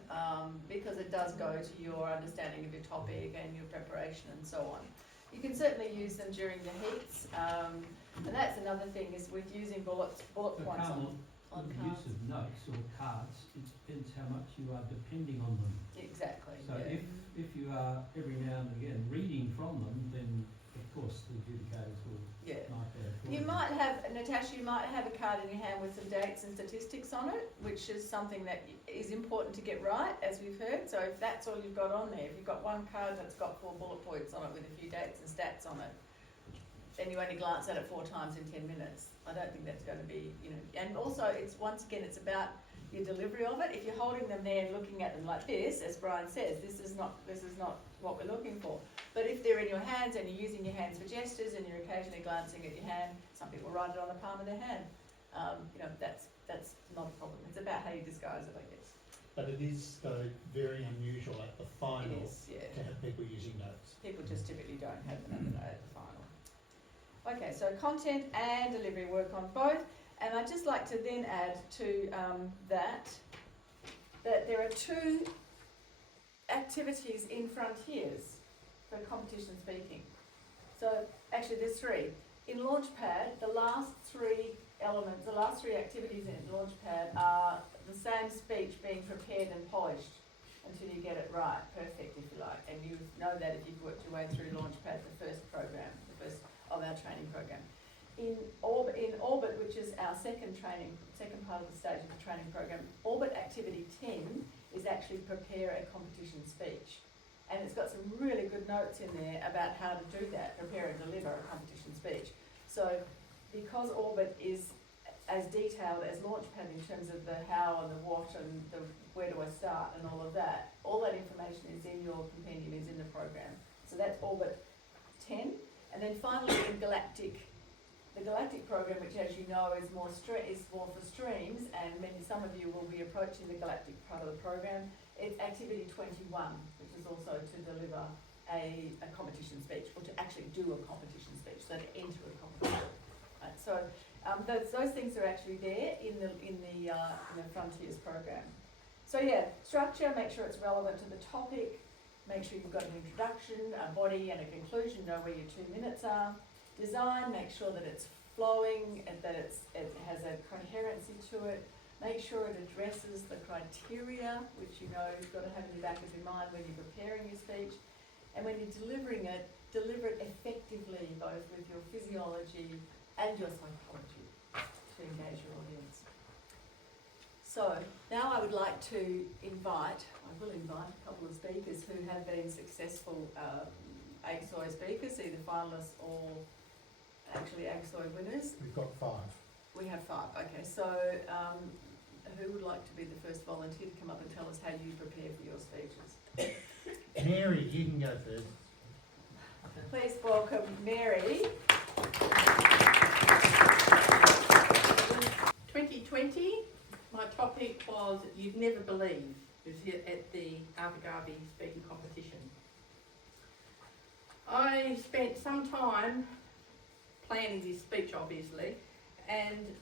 because it does go to your understanding of your topic and your preparation and so on. You can certainly use them during the heats, and that's another thing is with using bullet points on the cards. use of notes or cards, it depends how much you are depending on them. Exactly. So yeah. if you are every now and again reading from them, then of course the adjudicators will mark that. You might have, Natasha, you might have a card in your hand with some dates and statistics on it, which is something that is important to get right, as we've heard. So if that's all you've got on there, if you've got one card that's got 4 bullet points on it with a few dates and stats on it, then you only glance at it 4 times in 10 minutes. I don't think that's going to be, and also it's, once again, it's about your delivery of it. If you're holding them there and looking at them like this, as Brian says, this is not what we're looking for. But if they're in your hands and you're using your hands for gestures and you're occasionally glancing at your hand, some people write it on the palm of their hand. That's not a problem. It's about how you disguise it, I guess. But it is, though, very unusual at the final to have people using notes. People just typically don't have them at the final. Okay, so content and delivery, work on both. And I'd just like to then add to that there are 2 activities in Frontiers for competition speaking. So actually there's 3. In Launchpad, the last 3 elements, the last 3 activities in Launchpad are the same speech being prepared and polished until you get it right, perfect if you like. And you know that if you've worked your way through Launchpad, the first program, the first of our training program. In Orbit, which is our second part of the stage of the training program, Orbit Activity 10 is actually prepare a competition speech. And it's got some really good notes in there about how to do that, prepare and deliver a competition speech. So because Orbit is as detailed as Launchpad in terms of the how and the what and the where do I start and all that information is in your compendium, is in the program. So that's Orbit 10. And then finally in the Galactic program, which as you know is more for streams, and some of you will be approaching the Galactic part of the program. It's activity 21, which is also to deliver a competition speech, or to actually do a competition speech, so to enter a competition. Right, so those things are actually there in the Frontiers program. So yeah, structure, make sure it's relevant to the topic, make sure you've got an introduction, a body and a conclusion, know where your 2 minutes are. Design, make sure that it's flowing and that it has a coherency to it. Make sure it addresses the criteria, which you know you've got to have in the back of your mind when you're preparing your speech. And when you're delivering it, deliver it effectively, both with your physiology and your psychology, to engage your audience. So now I would like to invite a couple of speakers who have been successful AGSOY speakers, either finalists or actually AGSOY winners. We've got 5. We have 5, okay. So who would like to be the first volunteer to come up and tell us how you prepare for your speeches? Mary, you can go first. Please welcome Mary. 2020, my topic was You'd Never Believe. It was here at the Arthur Garvey Speaking Competition. I spent some time planning this speech, obviously, and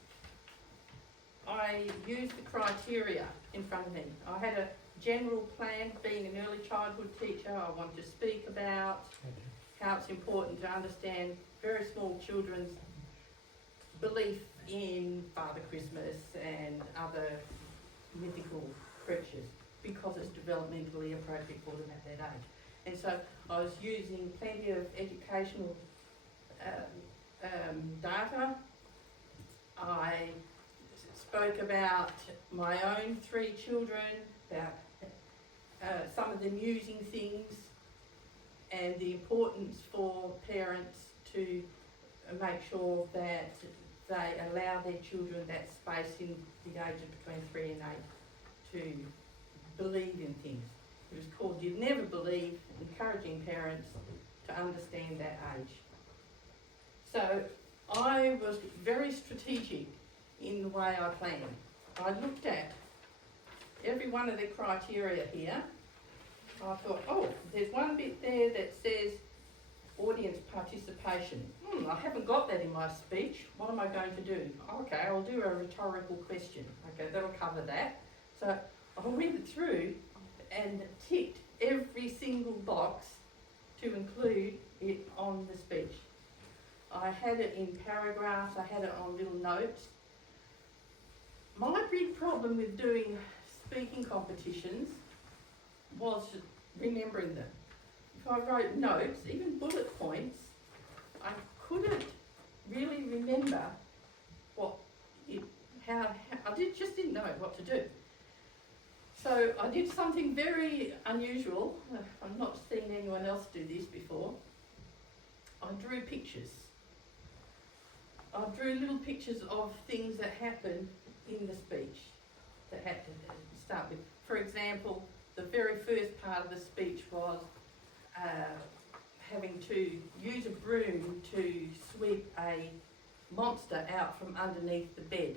I used the criteria in front of me. I had a general plan, being an early childhood teacher. I want to speak about how it's important to understand very small children's belief in Father Christmas and other mythical creatures, because it's developmentally appropriate for them at that age. And so I was using plenty of educational data. I spoke about my own 3 children, about some of them using things, and the importance for parents to make sure that they allow their children that space in the ages between 3 and 8 to believe in things. It was called You'd Never Believe, encouraging parents to understand that age. So I was very strategic in the way I planned. I looked at every one of the criteria here. I thought, oh, there's one bit there that says audience participation. I haven't got that in my speech. What am I going to do? Okay, I'll do a rhetorical question. Okay, that'll cover that. So I went it through and ticked every single box to include it on the speech. I had it in paragraphs, I had it on little notes. My big problem with doing speaking competitions was remembering them. If I wrote notes, even bullet points, I couldn't really remember just didn't know what to do. So I did something very unusual. I've not seen anyone else do this before. I drew pictures. I drew little pictures of things that happened in the speech that had to start with. For example, the very first part of the speech was having to use a broom to sweep a monster out from underneath the bed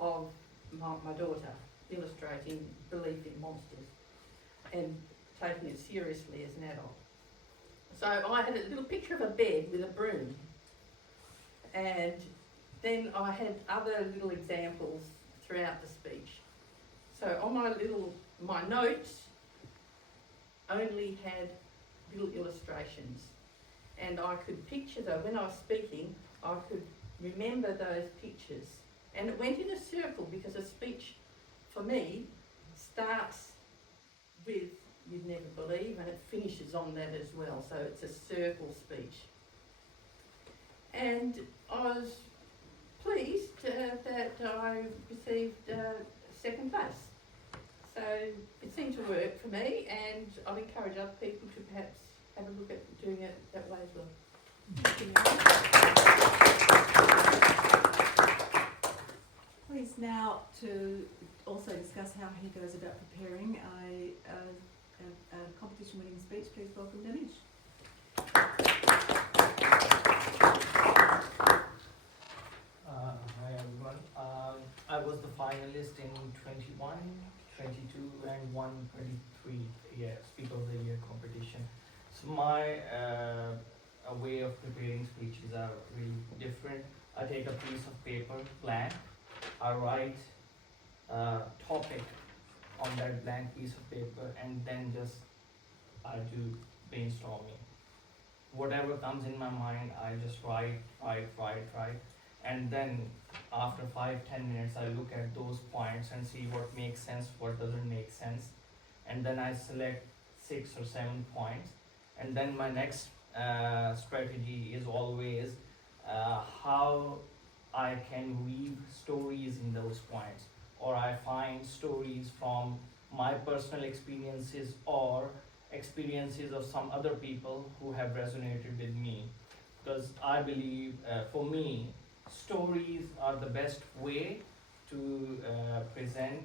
of my daughter, illustrating belief in monsters and taking it seriously as an adult. So I had a little picture of a bed with a broom, and then I had other little examples throughout the speech. So on my notes only had little illustrations, and I could picture though, when I was speaking, I could remember those pictures. And it went in a circle because a speech, for me, starts with "you'd never believe" and it finishes on that as well. So it's a circle speech. And I was pleased that I received second place. So it seemed to work for me, and I'd encourage other people to perhaps have a look at doing it that way as well. Please now to also discuss how he goes about preparing a competition winning speech. Please welcome Danish. Hi everyone. I was the finalist in 21, 22 and 123 Speaker of the Year competition. So my way of preparing speeches are really different. I take a piece of paper, blank. I write a topic on that blank piece of paper, and then I do brainstorming. Whatever comes in my mind, I just write. And then after 5-10 minutes, I look at those points and see what makes sense, what doesn't make sense. And then I select 6 or 7 points. And then my next strategy is always how I can weave stories in those points, or I find stories from my personal experiences or experiences of some other people who have resonated with me. Because I believe, for me, stories are the best way to present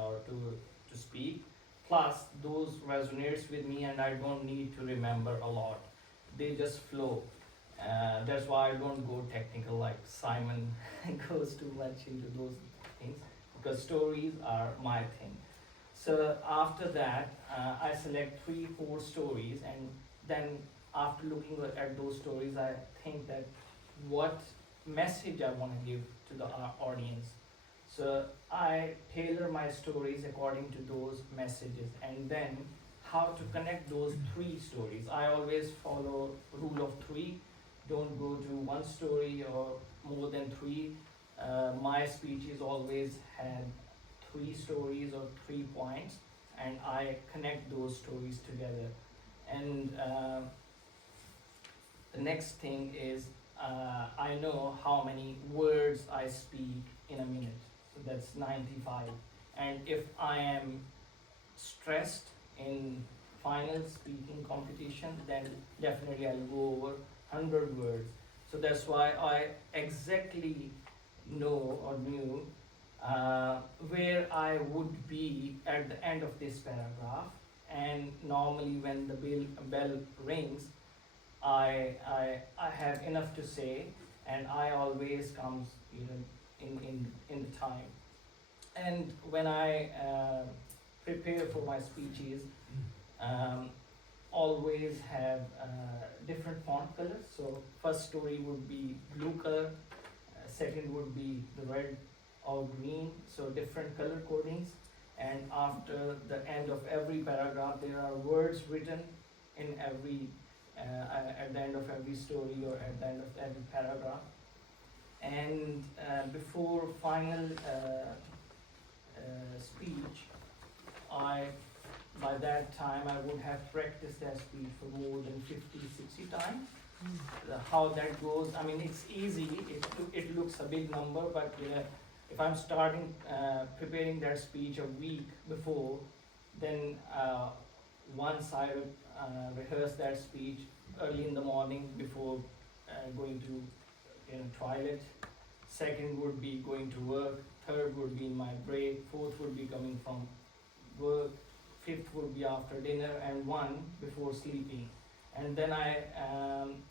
or to speak. Plus, those resonates with me, and I don't need to remember a lot. They just flow. That's why I don't go technical like Simon goes too much into those things, because stories are my thing. So after that, I select 3-4 stories, and then after looking at those stories, I think that what message I want to give to the audience. So I tailor my stories according to those messages, and then how to connect those 3 stories. I always follow rule of 3. Don't go to one story or more than 3. My speeches always had 3 stories or 3 points, and I connect those stories together. And the next thing is I know how many words I speak in a minute. So that's 95. And if I am stressed in final speaking competition, then definitely I'll go over 100 words. So that's why I exactly know or knew where I would be at the end of this paragraph. And normally when the bell rings, I have enough to say, and I always comes in the time. And when I prepare for my speeches, always have different font colors. So first story would be blue color, second would be the red or green, so different color codings. And after the end of every paragraph, there are words written in every at the end of every story or at the end of every paragraph. And before final speech, by that time I would have practiced that speech for more than 50-60 times. How that goes, I mean, it's easy, it looks a big number, but if I'm starting preparing that speech a week before, then once I rehearse that speech early in the morning before going to toilet. Second would be going to work. Third would be in my break. Fourth would be coming from work. Fifth would be after dinner, and one before sleeping. And then I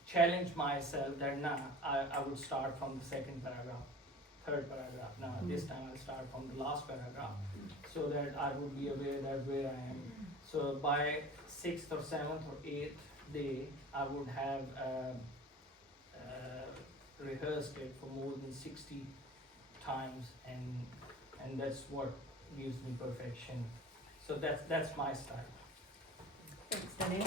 challenge myself that I would start from the second paragraph, third paragraph. Now this time I'll start from the last paragraph, so that I would be aware that where I am. So by 6th or 7th or 8th day, I would have rehearsed it for more than 60 times, and that's what gives me perfection. So that's my style. Thanks, Danny.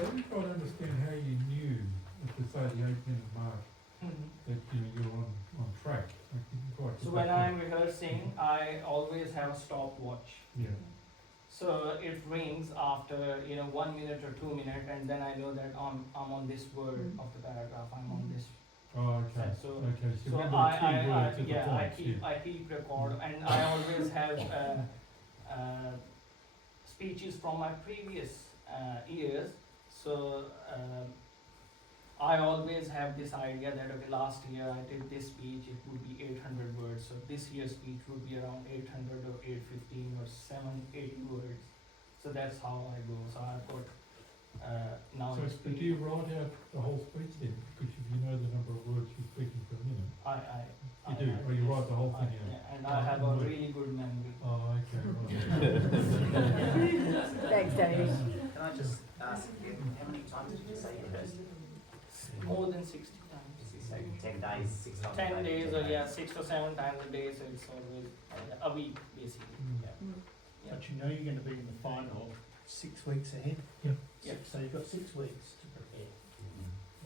I'm trying to understand how you knew, to say the 18th of March, that you're on track. I didn't quite So get when that I'm rehearsing, I always have a stopwatch. Yeah. So it rings after 1 minute or 2 minutes, and then I know that I'm on this word of the paragraph. I'm on this. Oh, okay. So Okay. So, so remember I the key words at the I points, keep record, and I always have speeches from my previous years. So I always have this idea that okay, last year I did this speech, it would be 800 words. So this year's speech would be around 800 or 815 or 780 words. So that's how I go. So I've got now. So, but do you write out the whole speech then? Because if you know the number of words you're speaking per minute. You do, or you write the whole thing out? Yeah, and I have a really good memory. Oh, okay. Thanks, Danny. Can I just ask again, how many times did you say you rehearsed? More than 60 times. So 10 days, 6 times. 10 days, or 6 or 7 times a day, so it's always a week basically. Yeah. But you know you're going to be in the final 6 weeks ahead. Yeah. So you've got 6 weeks to prepare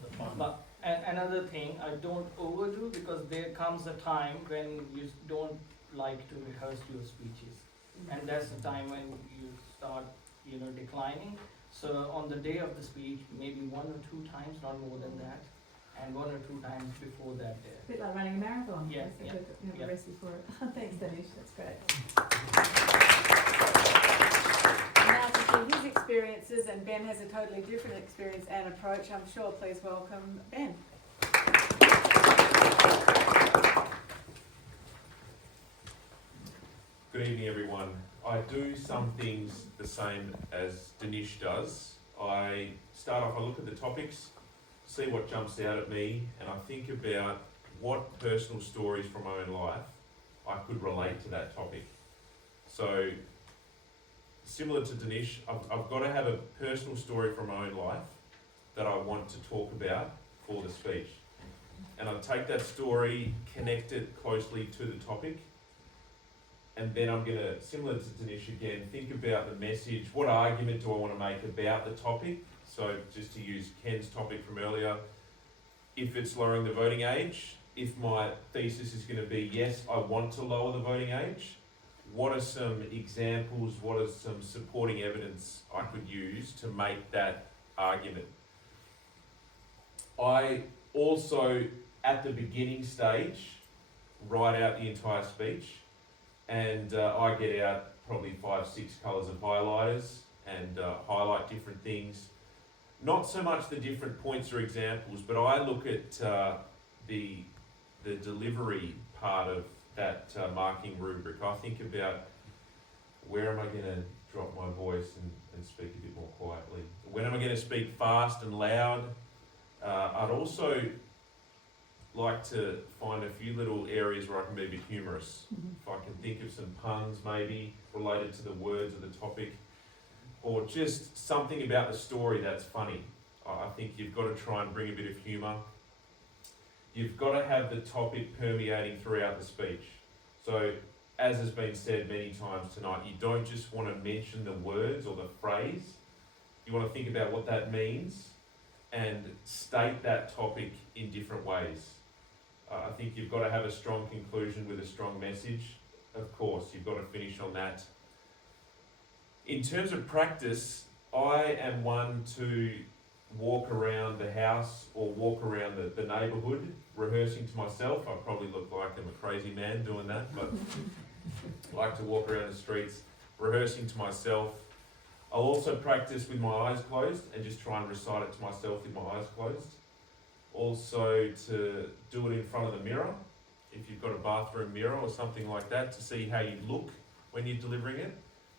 for the final. But another thing, I don't overdo, because there comes a time when you don't like to rehearse your speeches, and that's the time when you start, declining. So on the day of the speech, maybe 1 or 2 times, not more than that, and 1 or 2 times before that day. A bit like running a marathon. Yeah, So yeah, you have yeah. a rest before it. Thanks, Danish. That's great. Now to share his experiences, and Ben has a totally different experience and approach, I'm sure. Please welcome Ben. Good evening, everyone. I do some things the same as Danish does. I start off, I look at the topics, see what jumps out at me, and I think about what personal stories from my own life I could relate to that topic. So, similar to Danish, I've got to have a personal story from my own life that I want to talk about for the speech. And I take that story, connect it closely to the topic, and then I'm going to, similar to Danish again, think about the message. What argument do I want to make about the topic? So just to use Ken's topic from earlier, if it's lowering the voting age, if my thesis is going to be, yes, I want to lower the voting age, what are some examples, what are some supporting evidence I could use to make that argument? I also, at the beginning stage, write out the entire speech. And I get out probably 5, 6 colours of highlighters and highlight different things. Not so much the different points or examples, but I look at the delivery part of that marking rubric. I think about where am I going to drop my voice and speak a bit more quietly. When am I going to speak fast and loud? I'd also like to find a few little areas where I can be a bit humorous. If I can think of some puns maybe related to the words of the topic, or just something about the story that's funny. I think you've got to try and bring a bit of humour. You've got to have the topic permeating throughout the speech. So, as has been said many times tonight, you don't just want to mention the words or the phrase. You want to think about what that means and state that topic in different ways. I think you've got to have a strong conclusion with a strong message. Of course, you've got to finish on that. In terms of practice, I am one to walk around the house or walk around the neighbourhood rehearsing to myself. I probably look like I'm a crazy man doing that, but I like to walk around the streets rehearsing to myself. I'll also practice with my eyes closed and just try and recite it to myself with my eyes closed. Also to do it in front of the mirror, if you've got a bathroom mirror or something like that, to see how you look when you're delivering it,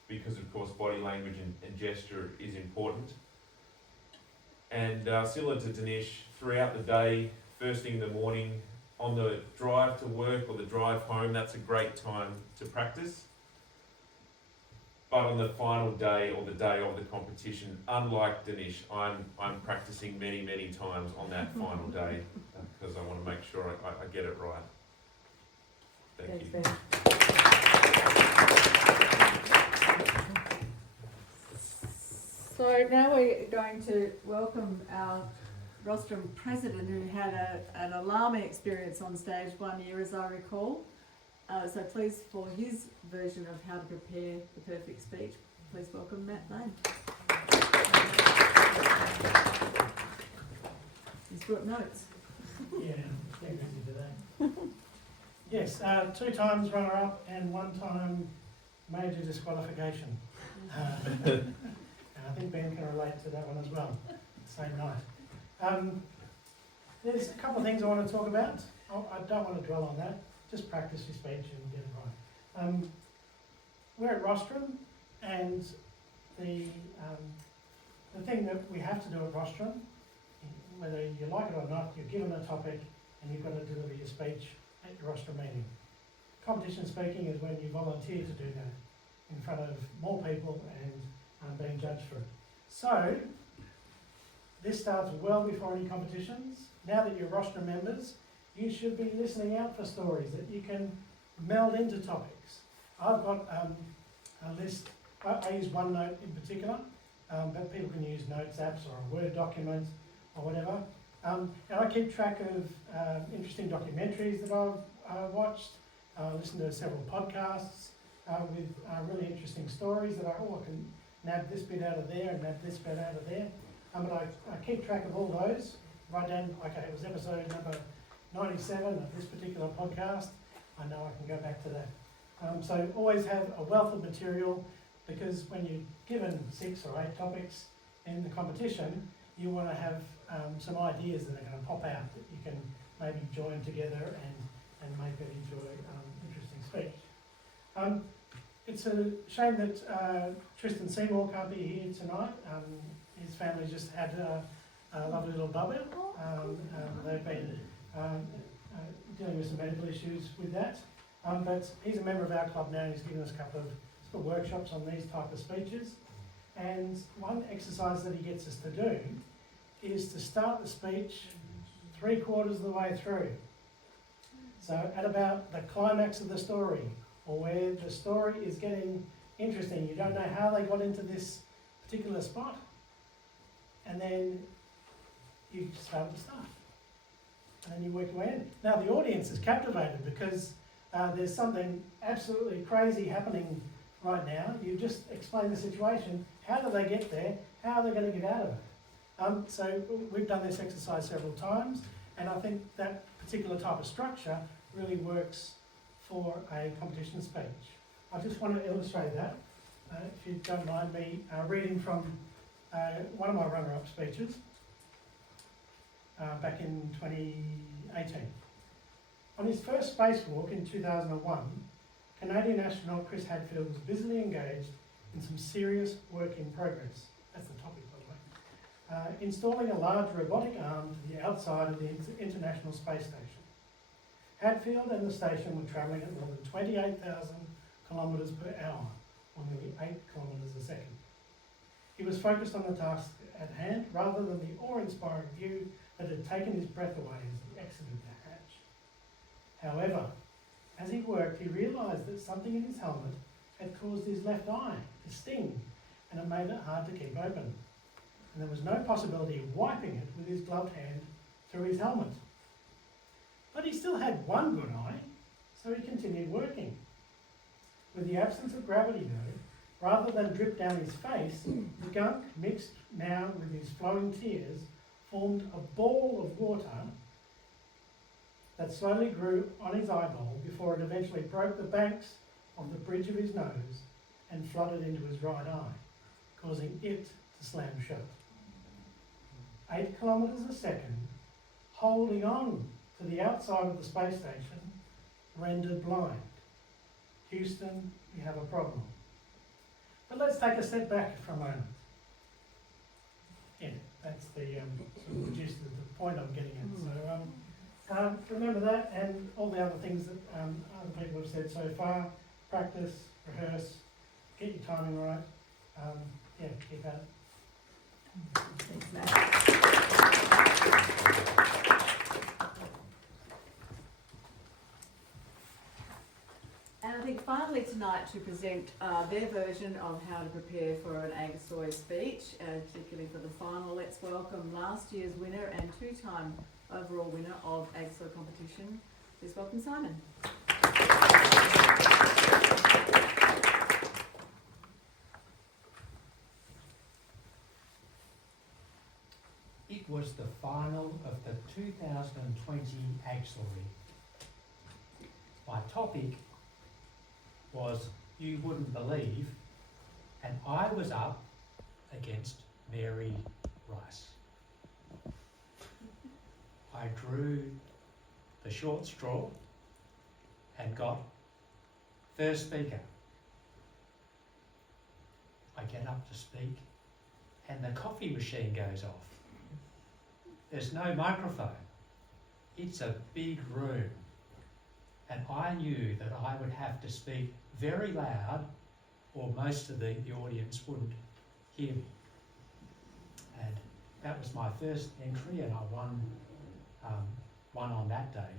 because of course body language and gesture is important. And similar to Danish, throughout the day, first thing in the morning, on the drive to work or the drive home, that's a great time to practice. but on the final day or the day of the competition, unlike Danish, I'm practicing many times on that final day because I want to make sure I get it right. Thank you. So now we're going to welcome our Rostrum president who had an alarming experience on stage one year, as I recall. So please, for his version of how to prepare the perfect speech, please welcome Matt Lane. He's brought notes. Yeah, very busy today. Yes, 2 times runner-up and 1 time major disqualification. And I think Ben can relate to that one as well, same night. There's a couple of things I want to talk about. I don't want to dwell on that. Just practice your speech and get it right. We're at Rostrum, and the thing that we have to do at Rostrum, whether you like it or not, you're given a topic and you've got to deliver your speech at your Rostrum meeting. Competition speaking is when you volunteer to do that in front of more people and being judged for it. So, this starts well before any competitions. Now that you're Rostrum members, you should be listening out for stories that you can meld into topics. I've got a list. I use OneNote in particular, but people can use notes apps or a Word document or whatever. And I keep track of interesting documentaries that I've watched. I listen to several podcasts with really interesting stories that I can nab this bit out of there and nab this bit out of there. But I keep track of all those. Write down, okay, it was episode number 97 of this particular podcast. I know I can go back to that. So always have a wealth of material, because when you're given 6 or 8 topics in the competition, you want to have some ideas that are going to pop out that you can maybe join together and make it into an interesting speech. It's a shame that Tristan Seymour can't be here tonight. His family just had a lovely little bubble. They've been dealing with some medical issues with that. But he's a member of our club now. He's given us a couple of workshops on these type of speeches. And one exercise that he gets us to do is to start the speech 3/4 of the way through. So at about the climax of the story, or where the story is getting interesting, you don't know how they got into this particular spot, and then you start the stuff. And then you work your way in. Now the audience is captivated because there's something absolutely crazy happening right now. You just explain the situation. How do they get there? How are they going to get out of it? So we've done this exercise several times, and I think that particular type of structure really works for a competition speech. I just want to illustrate that, if you don't mind me reading from one of my runner-up speeches back in 2018. On his first spacewalk in 2001, Canadian astronaut Chris Hadfield was busily engaged in some serious work in progress. That's the topic, by the way. Installing a large robotic arm to the outside of the International Space Station. Hadfield and the station were travelling at more than 28,000 kilometres per hour, or nearly 8 kilometres a second. He was focused on the task at hand rather than the awe-inspiring view that had taken his breath away as he exited the hatch. However, as he worked, he realised that something in his helmet had caused his left eye to sting, and it made it hard to keep open. And there was no possibility of wiping it with his gloved hand through his helmet. But he still had one good eye, so he continued working. With the absence of gravity though, rather than drip down his face, the gunk, mixed now with his flowing tears, formed a ball of water that slowly grew on his eyeball before it eventually broke the banks of the bridge of his nose and flooded into his right eye, causing it to slam shut. 8 kilometres a second, holding on to the outside of the space station, rendered blind. Houston, we have a problem. But let's take a step back for a moment. Yeah, that's the gist of the point I'm getting at. So remember that, and all the other things that other people have said so far. Practice, rehearse, get your timing right. Yeah, keep at it. Thanks, Matt. And I think finally tonight to present their version of how to prepare for an AGSOY speech, particularly for the final, let's welcome last year's winner and two-time overall winner of AGSOY competition. Please welcome Simon. It was the final of the 2020 AGSOY. My topic was You Wouldn't Believe, and I was up against Mary Rice. I drew the short straw and got first speaker. I get up to speak and the coffee machine goes off. There's no microphone. It's a big room. And I knew that I would have to speak very loud or most of the audience wouldn't hear me. And that was my first entry and I won on that day.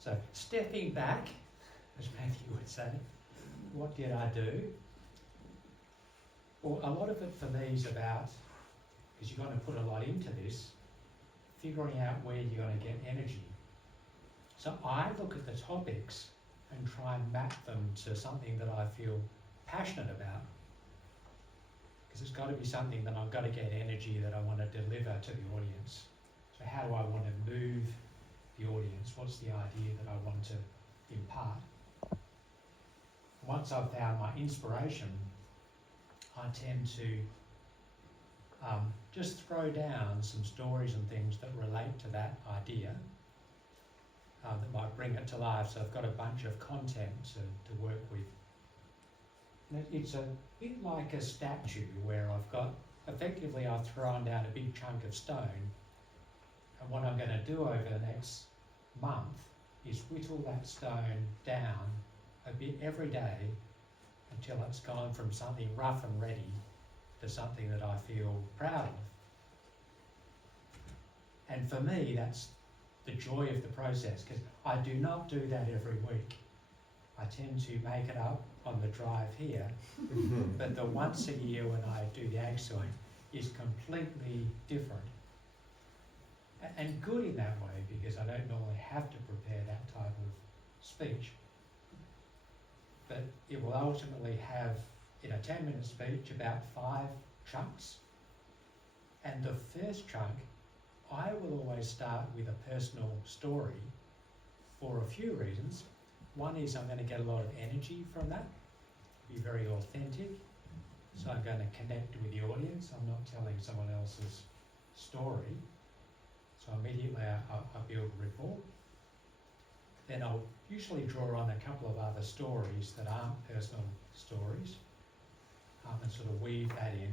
So stepping back, as Matthew would say, what did I do? Well, a lot of it for me is about, because you're going to put a lot into this, figuring out where you're going to get energy. So I look at the topics and try and map them to something that I feel passionate about. Because it's got to be something that I've got to get energy that I want to deliver to the audience. So how do I want to move the audience? What's the idea that I want to impart? Once I've found my inspiration, I tend to just throw down some stories and things that relate to that idea that might bring it to life. So I've got a bunch of content to work with. And it's a bit like a statue where effectively I've thrown down a big chunk of stone, and what I'm going to do over the next month is whittle that stone down a bit every day until it's gone from something rough and ready to something that I feel proud of. And for me, that's the joy of the process, because I do not do that every week. I tend to make it up on the drive here, but the once a year when I do the AGSOY is completely different. And good in that way, because I don't normally have to prepare that type of speech. But it will ultimately have, in a 10-minute speech, about 5 chunks. And the first chunk, I will always start with a personal story for a few reasons. One is I'm going to get a lot of energy from that, be very authentic. So I'm going to connect with the audience. I'm not telling someone else's story. So immediately I build rapport. Then I'll usually draw on a couple of other stories that aren't personal stories and sort of weave that in.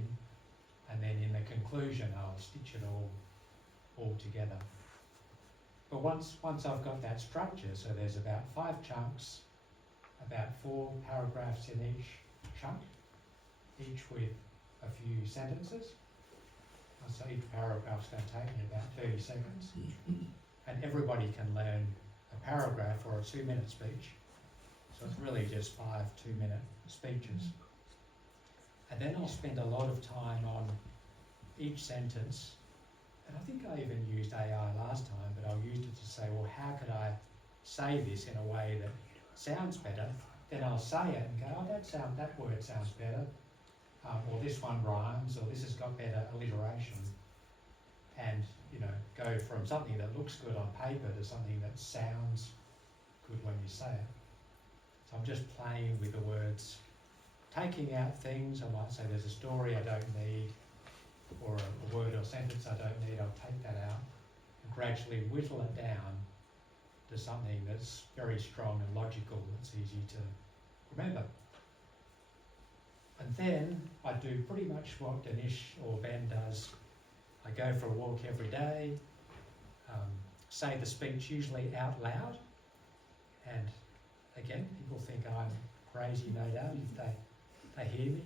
And then in the conclusion, I'll stitch it all together. But once I've got that structure, so there's about 5 chunks, about 4 paragraphs in each chunk, each with a few sentences. So each paragraph's going to take me about 30 seconds. And everybody can learn a paragraph or a 2-minute speech. So it's really just 5 2-minute speeches. And then I'll spend a lot of time on each sentence. And I think I even used AI last time, but I'll use it to say, well, how could I say this in a way that sounds better? Then I'll say it and go, oh, that word sounds better. Or this one rhymes, or this has got better alliteration. And, go from something that looks good on paper to something that sounds good when you say it. So I'm just playing with the words, taking out things. I might say there's a story I don't need, or a word or sentence I don't need. I'll take that out and gradually whittle it down to something that's very strong and logical, that's easy to remember. And then I do pretty much what Danish or Ben does. I go for a walk every day, say the speech usually out loud, and again, people think I'm crazy, no doubt, if they hear me.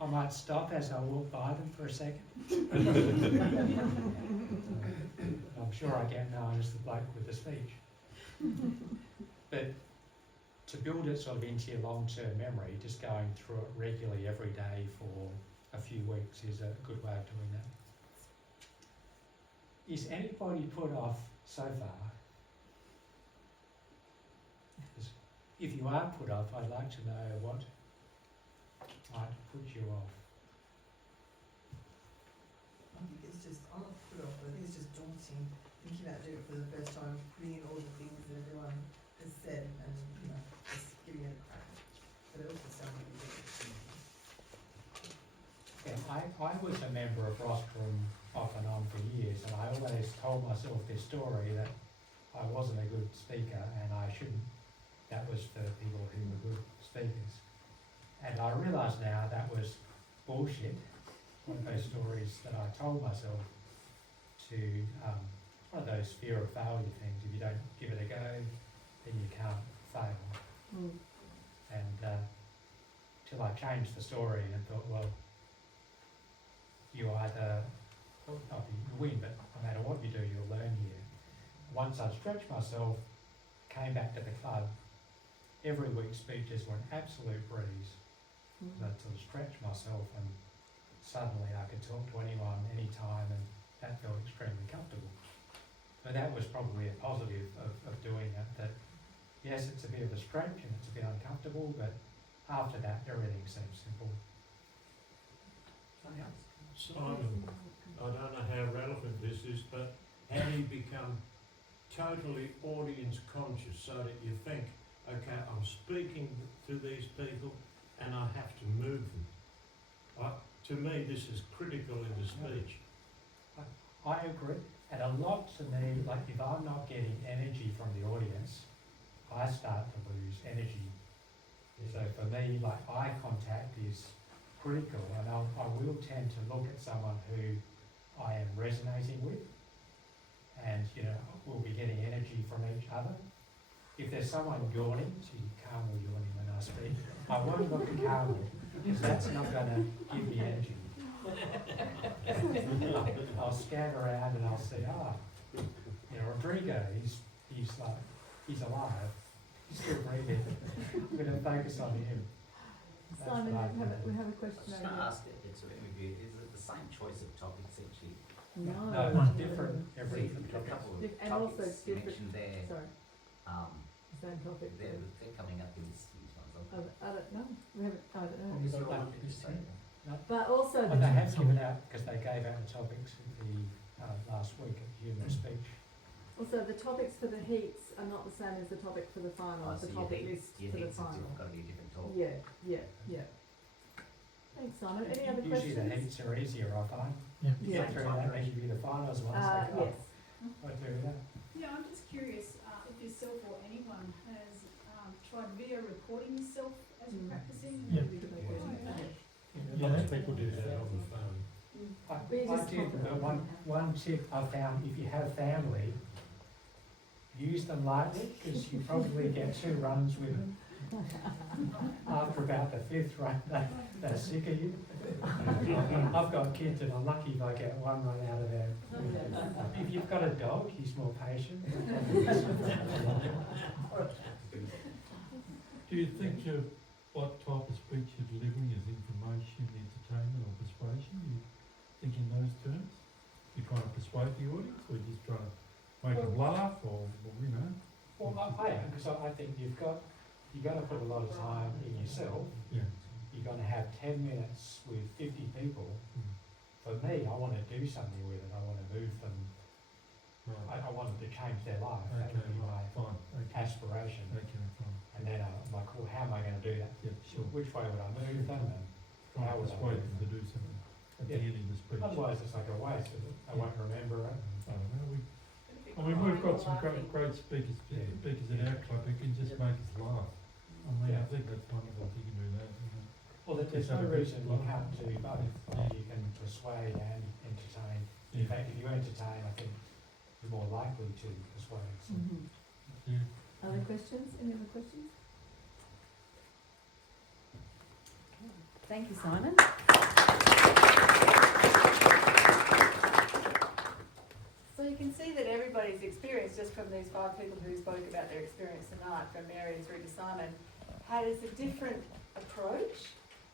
I might stop as I walk by them for a second. I'm sure I get known as the bloke with the speech. But to build it sort of into your long-term memory, just going through it regularly every day for a few weeks is a good way of doing that. Is anybody put off so far? If you are put off, I'd like to know what might put you off. I think it's just, I'm not put off, but I think it's just daunting thinking about doing it for the first time, putting in all the things that everyone has said and, you know, just giving it a crack. But it also sounds really good. Yeah, I was a member of Rostrum off and on for years, and I always told myself this story that I wasn't a good speaker and I shouldn't. That was for people who were good speakers. And I realise now that was bullshit. One of those stories that I told myself to, one of those fear of failure things. If you don't give it a go, then you can't fail. And till I changed the story and thought, well, you either, well, not you win, but no matter what you do, you'll learn here. Once I stretched myself, came back to the club, every week speeches were an absolute breeze. I had to stretch myself and suddenly I could talk to anyone, anytime, and that felt extremely comfortable. So that was probably a positive of doing it, that yes, it's a bit of a stretch and it's a bit uncomfortable, but after that everything seems simple. Something else? Simon, I don't know how relevant this is, but how do you become totally audience conscious so that you think, okay, I'm speaking to these people and I have to move them? To me, this is critical in the speech. I agree, and a lot to me, like if I'm not getting energy from the audience, I start to lose energy. So for me, like eye contact is critical, and I will tend to look at someone who I am resonating with, and we'll be getting energy from each other. If there's someone yawning, see Carmel yawning when I speak, I won't look at Carmel because that's not going to give me energy. I'll scan around and I'll see, Rodrigo, he's alive, he's still breathing. I'm going to focus on him. Simon, we have a question I was just over going to here. ask it, it's a review, is it the same choice of topics each year? No, it's different every A couple of And also topics you different, mentioned there, sorry, same topic. they're coming up in these ones, aren't they? I don't know, we haven't, I don't know. Is there one that you say? But also, But they have given out, because they gave out the topics at the last week at the human speech. also the topics for the heats are not the same as the topic for the final, Oh, so the your topic heats- list your for the heats have final. got to be a different talk. Yeah. Thanks, Simon. Any other Usually questions? the heats are easier, I find. Yeah. You get through that, they give you the finals ones. Yes. I do that. Yeah, I'm just curious if yourself or anyone has tried video recording yourself as you're practicing. Yeah. Lots of people do that on the phone. I did, but one tip I found, if you have family, use them lightly, because you probably get 2 runs with them. After about the 5th run, they're sick of you. I've got kids and I'm lucky if I get 1 run out of them. If you've got a dog, he's more patient. Do you think what type of speech you're delivering is information, entertainment or persuasion? You think in those terms? You're trying to persuade the audience or you're just trying to make them laugh or Well, I am, because I think you've got to put a lot of time in yourself. Yeah. You're going to have 10 minutes with 50 people. For me, I want to do something with it. I want to move them. Right. I want them to change their life. That Okay, would be my fine. Okay. aspiration. Okay, fine. And then I'm like, well, how am I going to do that? Yeah, sure. Which way would I move them? And Trying how to would I persuade move them to do something at the Yeah. end of the speech. Otherwise, it's like a waste of it. I won't remember it. I don't know. We've got some great speakers in our club who can just make us laugh. I mean, I think that's wonderful if you can do that. Well, there's no reason you can't do both. You can persuade and entertain. In fact, if you entertain, I think you're more likely to persuade. So. Other questions? Any other questions? Thank you, Simon. So you can see that everybody's experience, just from these 5 people who spoke about their experience tonight, from Mary through to Simon, has a different approach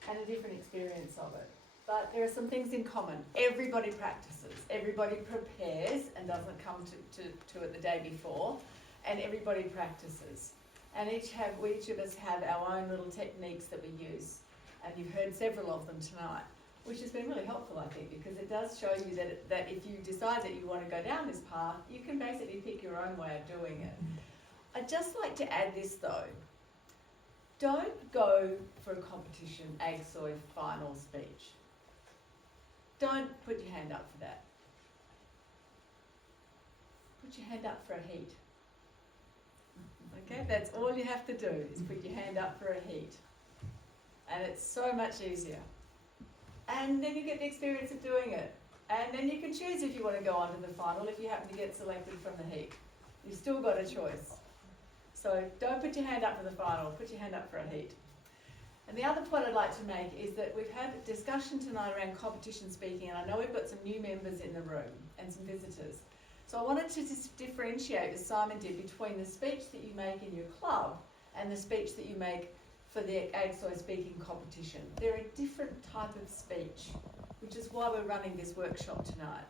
and a different experience of it. But there are some things in common. Everybody practices, everybody prepares and doesn't come to it the day before, and everybody practices. And each of us have our own little techniques that we use, and you've heard several of them tonight, which has been really helpful, I think, because it does show you that if you decide that you want to go down this path, you can basically pick your own way of doing it. I'd just like to add this though. Don't go for a competition AGSOY final speech. Don't put your hand up for that. Put your hand up for a heat. Okay, that's all you have to do, is put your hand up for a heat. And it's so much easier. And then you get the experience of doing it. And then you can choose if you want to go on to the final if you happen to get selected from the heat. You've still got a choice. So don't put your hand up for the final, put your hand up for a heat. And the other point I'd like to make is that we've had a discussion tonight around competition speaking, and I know we've got some new members in the room and some visitors. So I wanted to just differentiate, as Simon did, between the speech that you make in your club and the speech that you make for the AGSOY speaking competition. They're a different type of speech, which is why we're running this workshop tonight.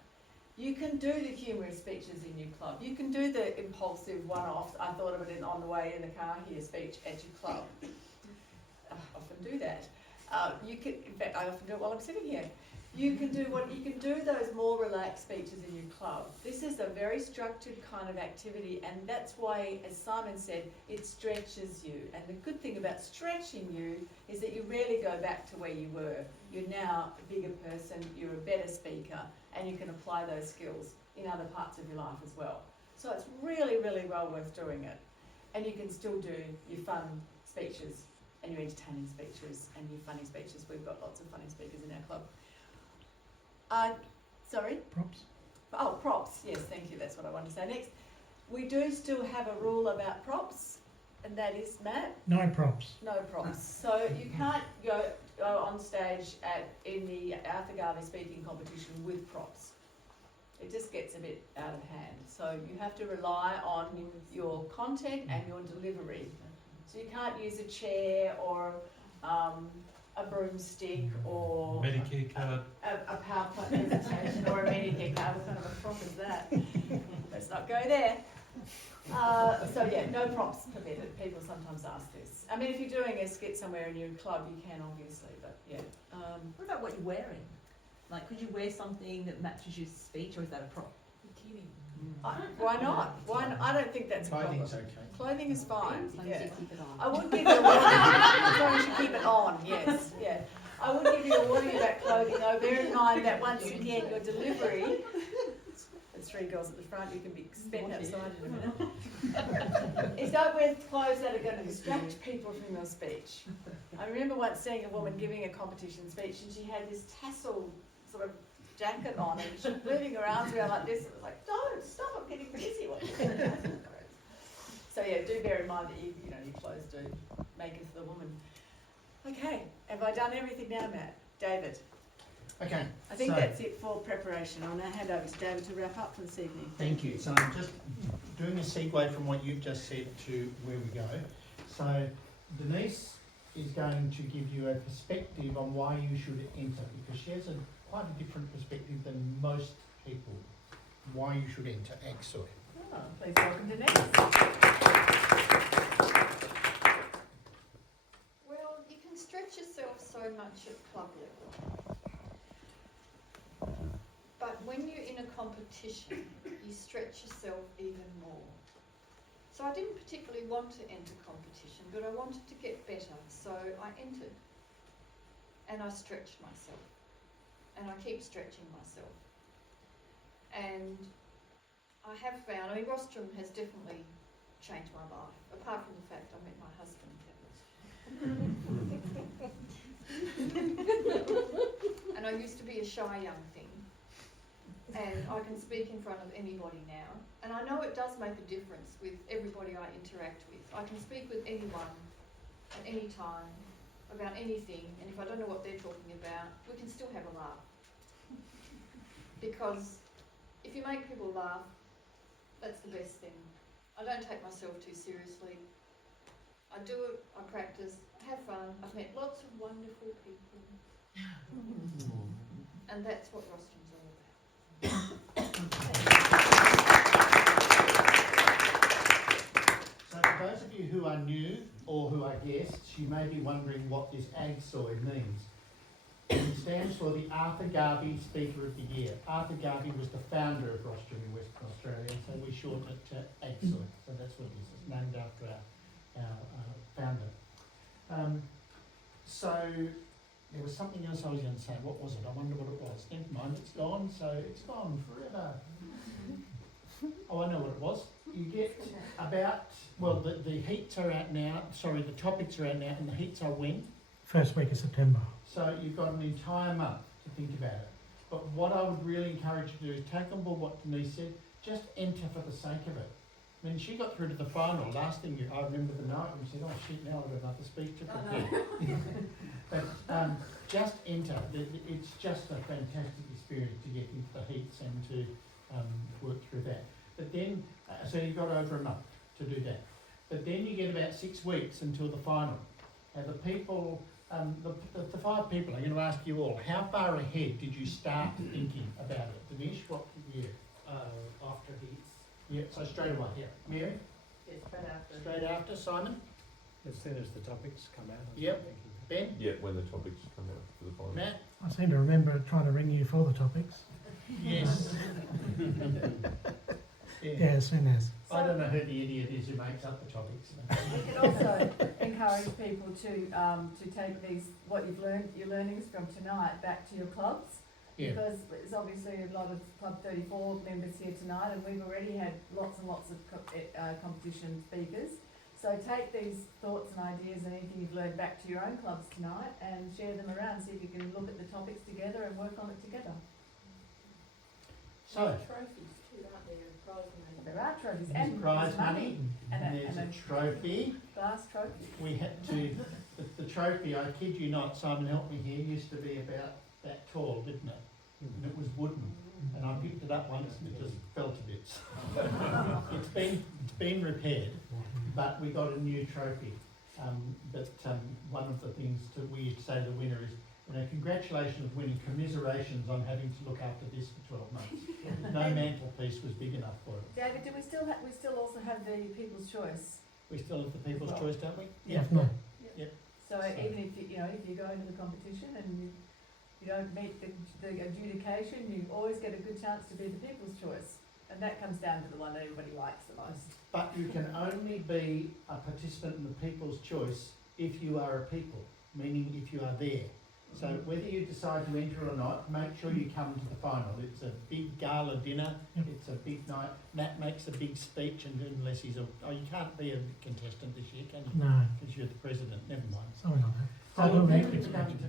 You can do the humorous speeches in your club. You can do the impulsive one-offs, I thought of it on the way in the car here speech at your club. I often do that. You can, in fact, I often do it while I'm sitting here. You can do those more relaxed speeches in your club. This is a very structured kind of activity, and that's why, as Simon said, it stretches you. And the good thing about stretching you is that you rarely go back to where you were. You're now a bigger person, you're a better speaker, and you can apply those skills in other parts of your life as well. So it's really, really well worth doing it. And you can still do your fun speeches and your entertaining speeches and your funny speeches. We've got lots of funny speakers in our club. Sorry? Props. Oh, props. Yes, thank you. That's what I wanted to say next. We do still have a rule about props, and that is, Matt? No props. No props. So you can't go on stage in the Arthur Garvey speaking competition with props. It just gets a bit out of hand. So you have to rely on your content and your delivery. So you can't use a chair or a broomstick or Medicare card. a PowerPoint presentation or a Medicare card. What kind of a prop is that? Let's not go there. So yeah, no props permitted. People sometimes ask this. I mean, if you're doing a skit somewhere in your club, you can obviously, but yeah. What about what you're wearing? Like, could you wear something that matches your speech, or is that a prop? Bikini. Why not? I don't think that's a problem. Clothing's okay. Clothing is fine. As long Yeah. as you keep it on. I would give you a warning. As long as you keep it on, yes. Yeah. I would give you a warning about clothing though. Bear in mind that once again, your delivery. There's 3 girls at the front. You can be spent outside in a minute. Is don't wear clothes that are going to distract people from your speech. I remember once seeing a woman giving a competition speech, and she had this tassel sort of jacket on, and she was moving her arms around like this. It was like, don't stop! I'm getting busy. So yeah, do bear in mind that your clothes do make it for the woman. Okay, have I done everything now, Matt? David? Okay. I think so, that's it for preparation. I'll now hand over to David to wrap up for this evening. Thank you. So I'm just doing a segue from what you've just said to where we go. So Denise is going to give you a perspective on why you should enter, because she has quite a different perspective than most people, why you should enter AGSOY. Oh, please welcome Denise. Well, you can stretch yourself so much at club level. But when you're in a competition, you stretch yourself even more. So I didn't particularly want to enter competition, but I wanted to get better, so I entered. And I stretched myself. And I keep stretching myself. And I have found, Rostrum has definitely changed my life, apart from the fact I met my husband. And I used to be a shy young thing. And I can speak in front of anybody now. And I know it does make a difference with everybody I interact with. I can speak with anyone at any time about anything, and if I don't know what they're talking about, we can still have a laugh. Because if you make people laugh, that's the best thing. I don't take myself too seriously. I do it, I practice, I have fun. I've met lots of wonderful people. And that's what Rostrum's all about. So for those of you who are new or who are guests, you may be wondering what this AGSOY means. It stands for the Arthur Garvey Speaker of the Year. Arthur Garvey was the founder of Rostrum in Western Australia, so we shorten it to AGSOY. So that's what it is. It's named after our founder. So there was something else I was going to say. What was it? I wonder what it was. Never mind, it's gone, so it's gone forever. Oh, I know what it was. You get about, well, the heats are out now, sorry, the topics are out now, and the heats are when? First week of September. So you've got an entire month to think about it. But what I would really encourage you to do is take on board what Denise said, just enter for the sake of it. I mean, she got through to the final. Last thing I remember the night when she said, oh shit, now I've got another speech to prepare. But just enter. It's just a fantastic experience to get into the heats and to work through that. But then, so you've got over a month to do that. But then you get about 6 weeks until the final. Now the people, the 5 people, I'm going to ask you all, how far ahead did you start thinking about it? Dinesh, what year? After heats. Yeah, so straight away, yeah. Mary? Yes, straight after. Straight after. Simon? As soon as the topics come out. Yep. Ben? Yeah, when the topics come out for the final. Matt? I seem to remember trying to ring you for the topics. Yes. Yeah, as soon as. I don't know who the idiot is who makes up the topics. We can also encourage people to take these, what you've learned, your learnings from tonight back to your clubs. Yeah. Because there's obviously a lot of Club 34 members here tonight, and we've already had lots and lots of competition speakers. So take these thoughts and ideas and anything you've learned back to your own clubs tonight and share them around, see if you can look at the topics together and work on it together. So, trophies too, aren't there, and prize money? There are trophies there's and prize money, and there's a trophy. glass trophy. We had to, the trophy, I kid you not, Simon helped me here, used to be about that tall, didn't it? And it was wooden, and I picked it up once and it just fell to bits. It's been repaired, but we got a new trophy. One of the things we say to the winner is, congratulations winning, commiserations on having to look after this for 12 months. No mantelpiece was big enough for it. David, do we still also have the People's Choice? We still have the People's Choice, don't we? Yeah. No. Yep. So even if if you go into the competition and you don't meet the adjudication, you always get a good chance to be the People's Choice. And that comes down to the one that everybody likes the most. But you can only be a participant in the People's Choice if you are a people, meaning if you are there. So whether you decide to enter or not, make sure you come to the final. It's a big gala dinner, it's a big night. Matt makes a big speech, and unless he's you can't be a contestant this year, can you? No. Because you're the president, never mind. Something like that. So I don't then need to we come to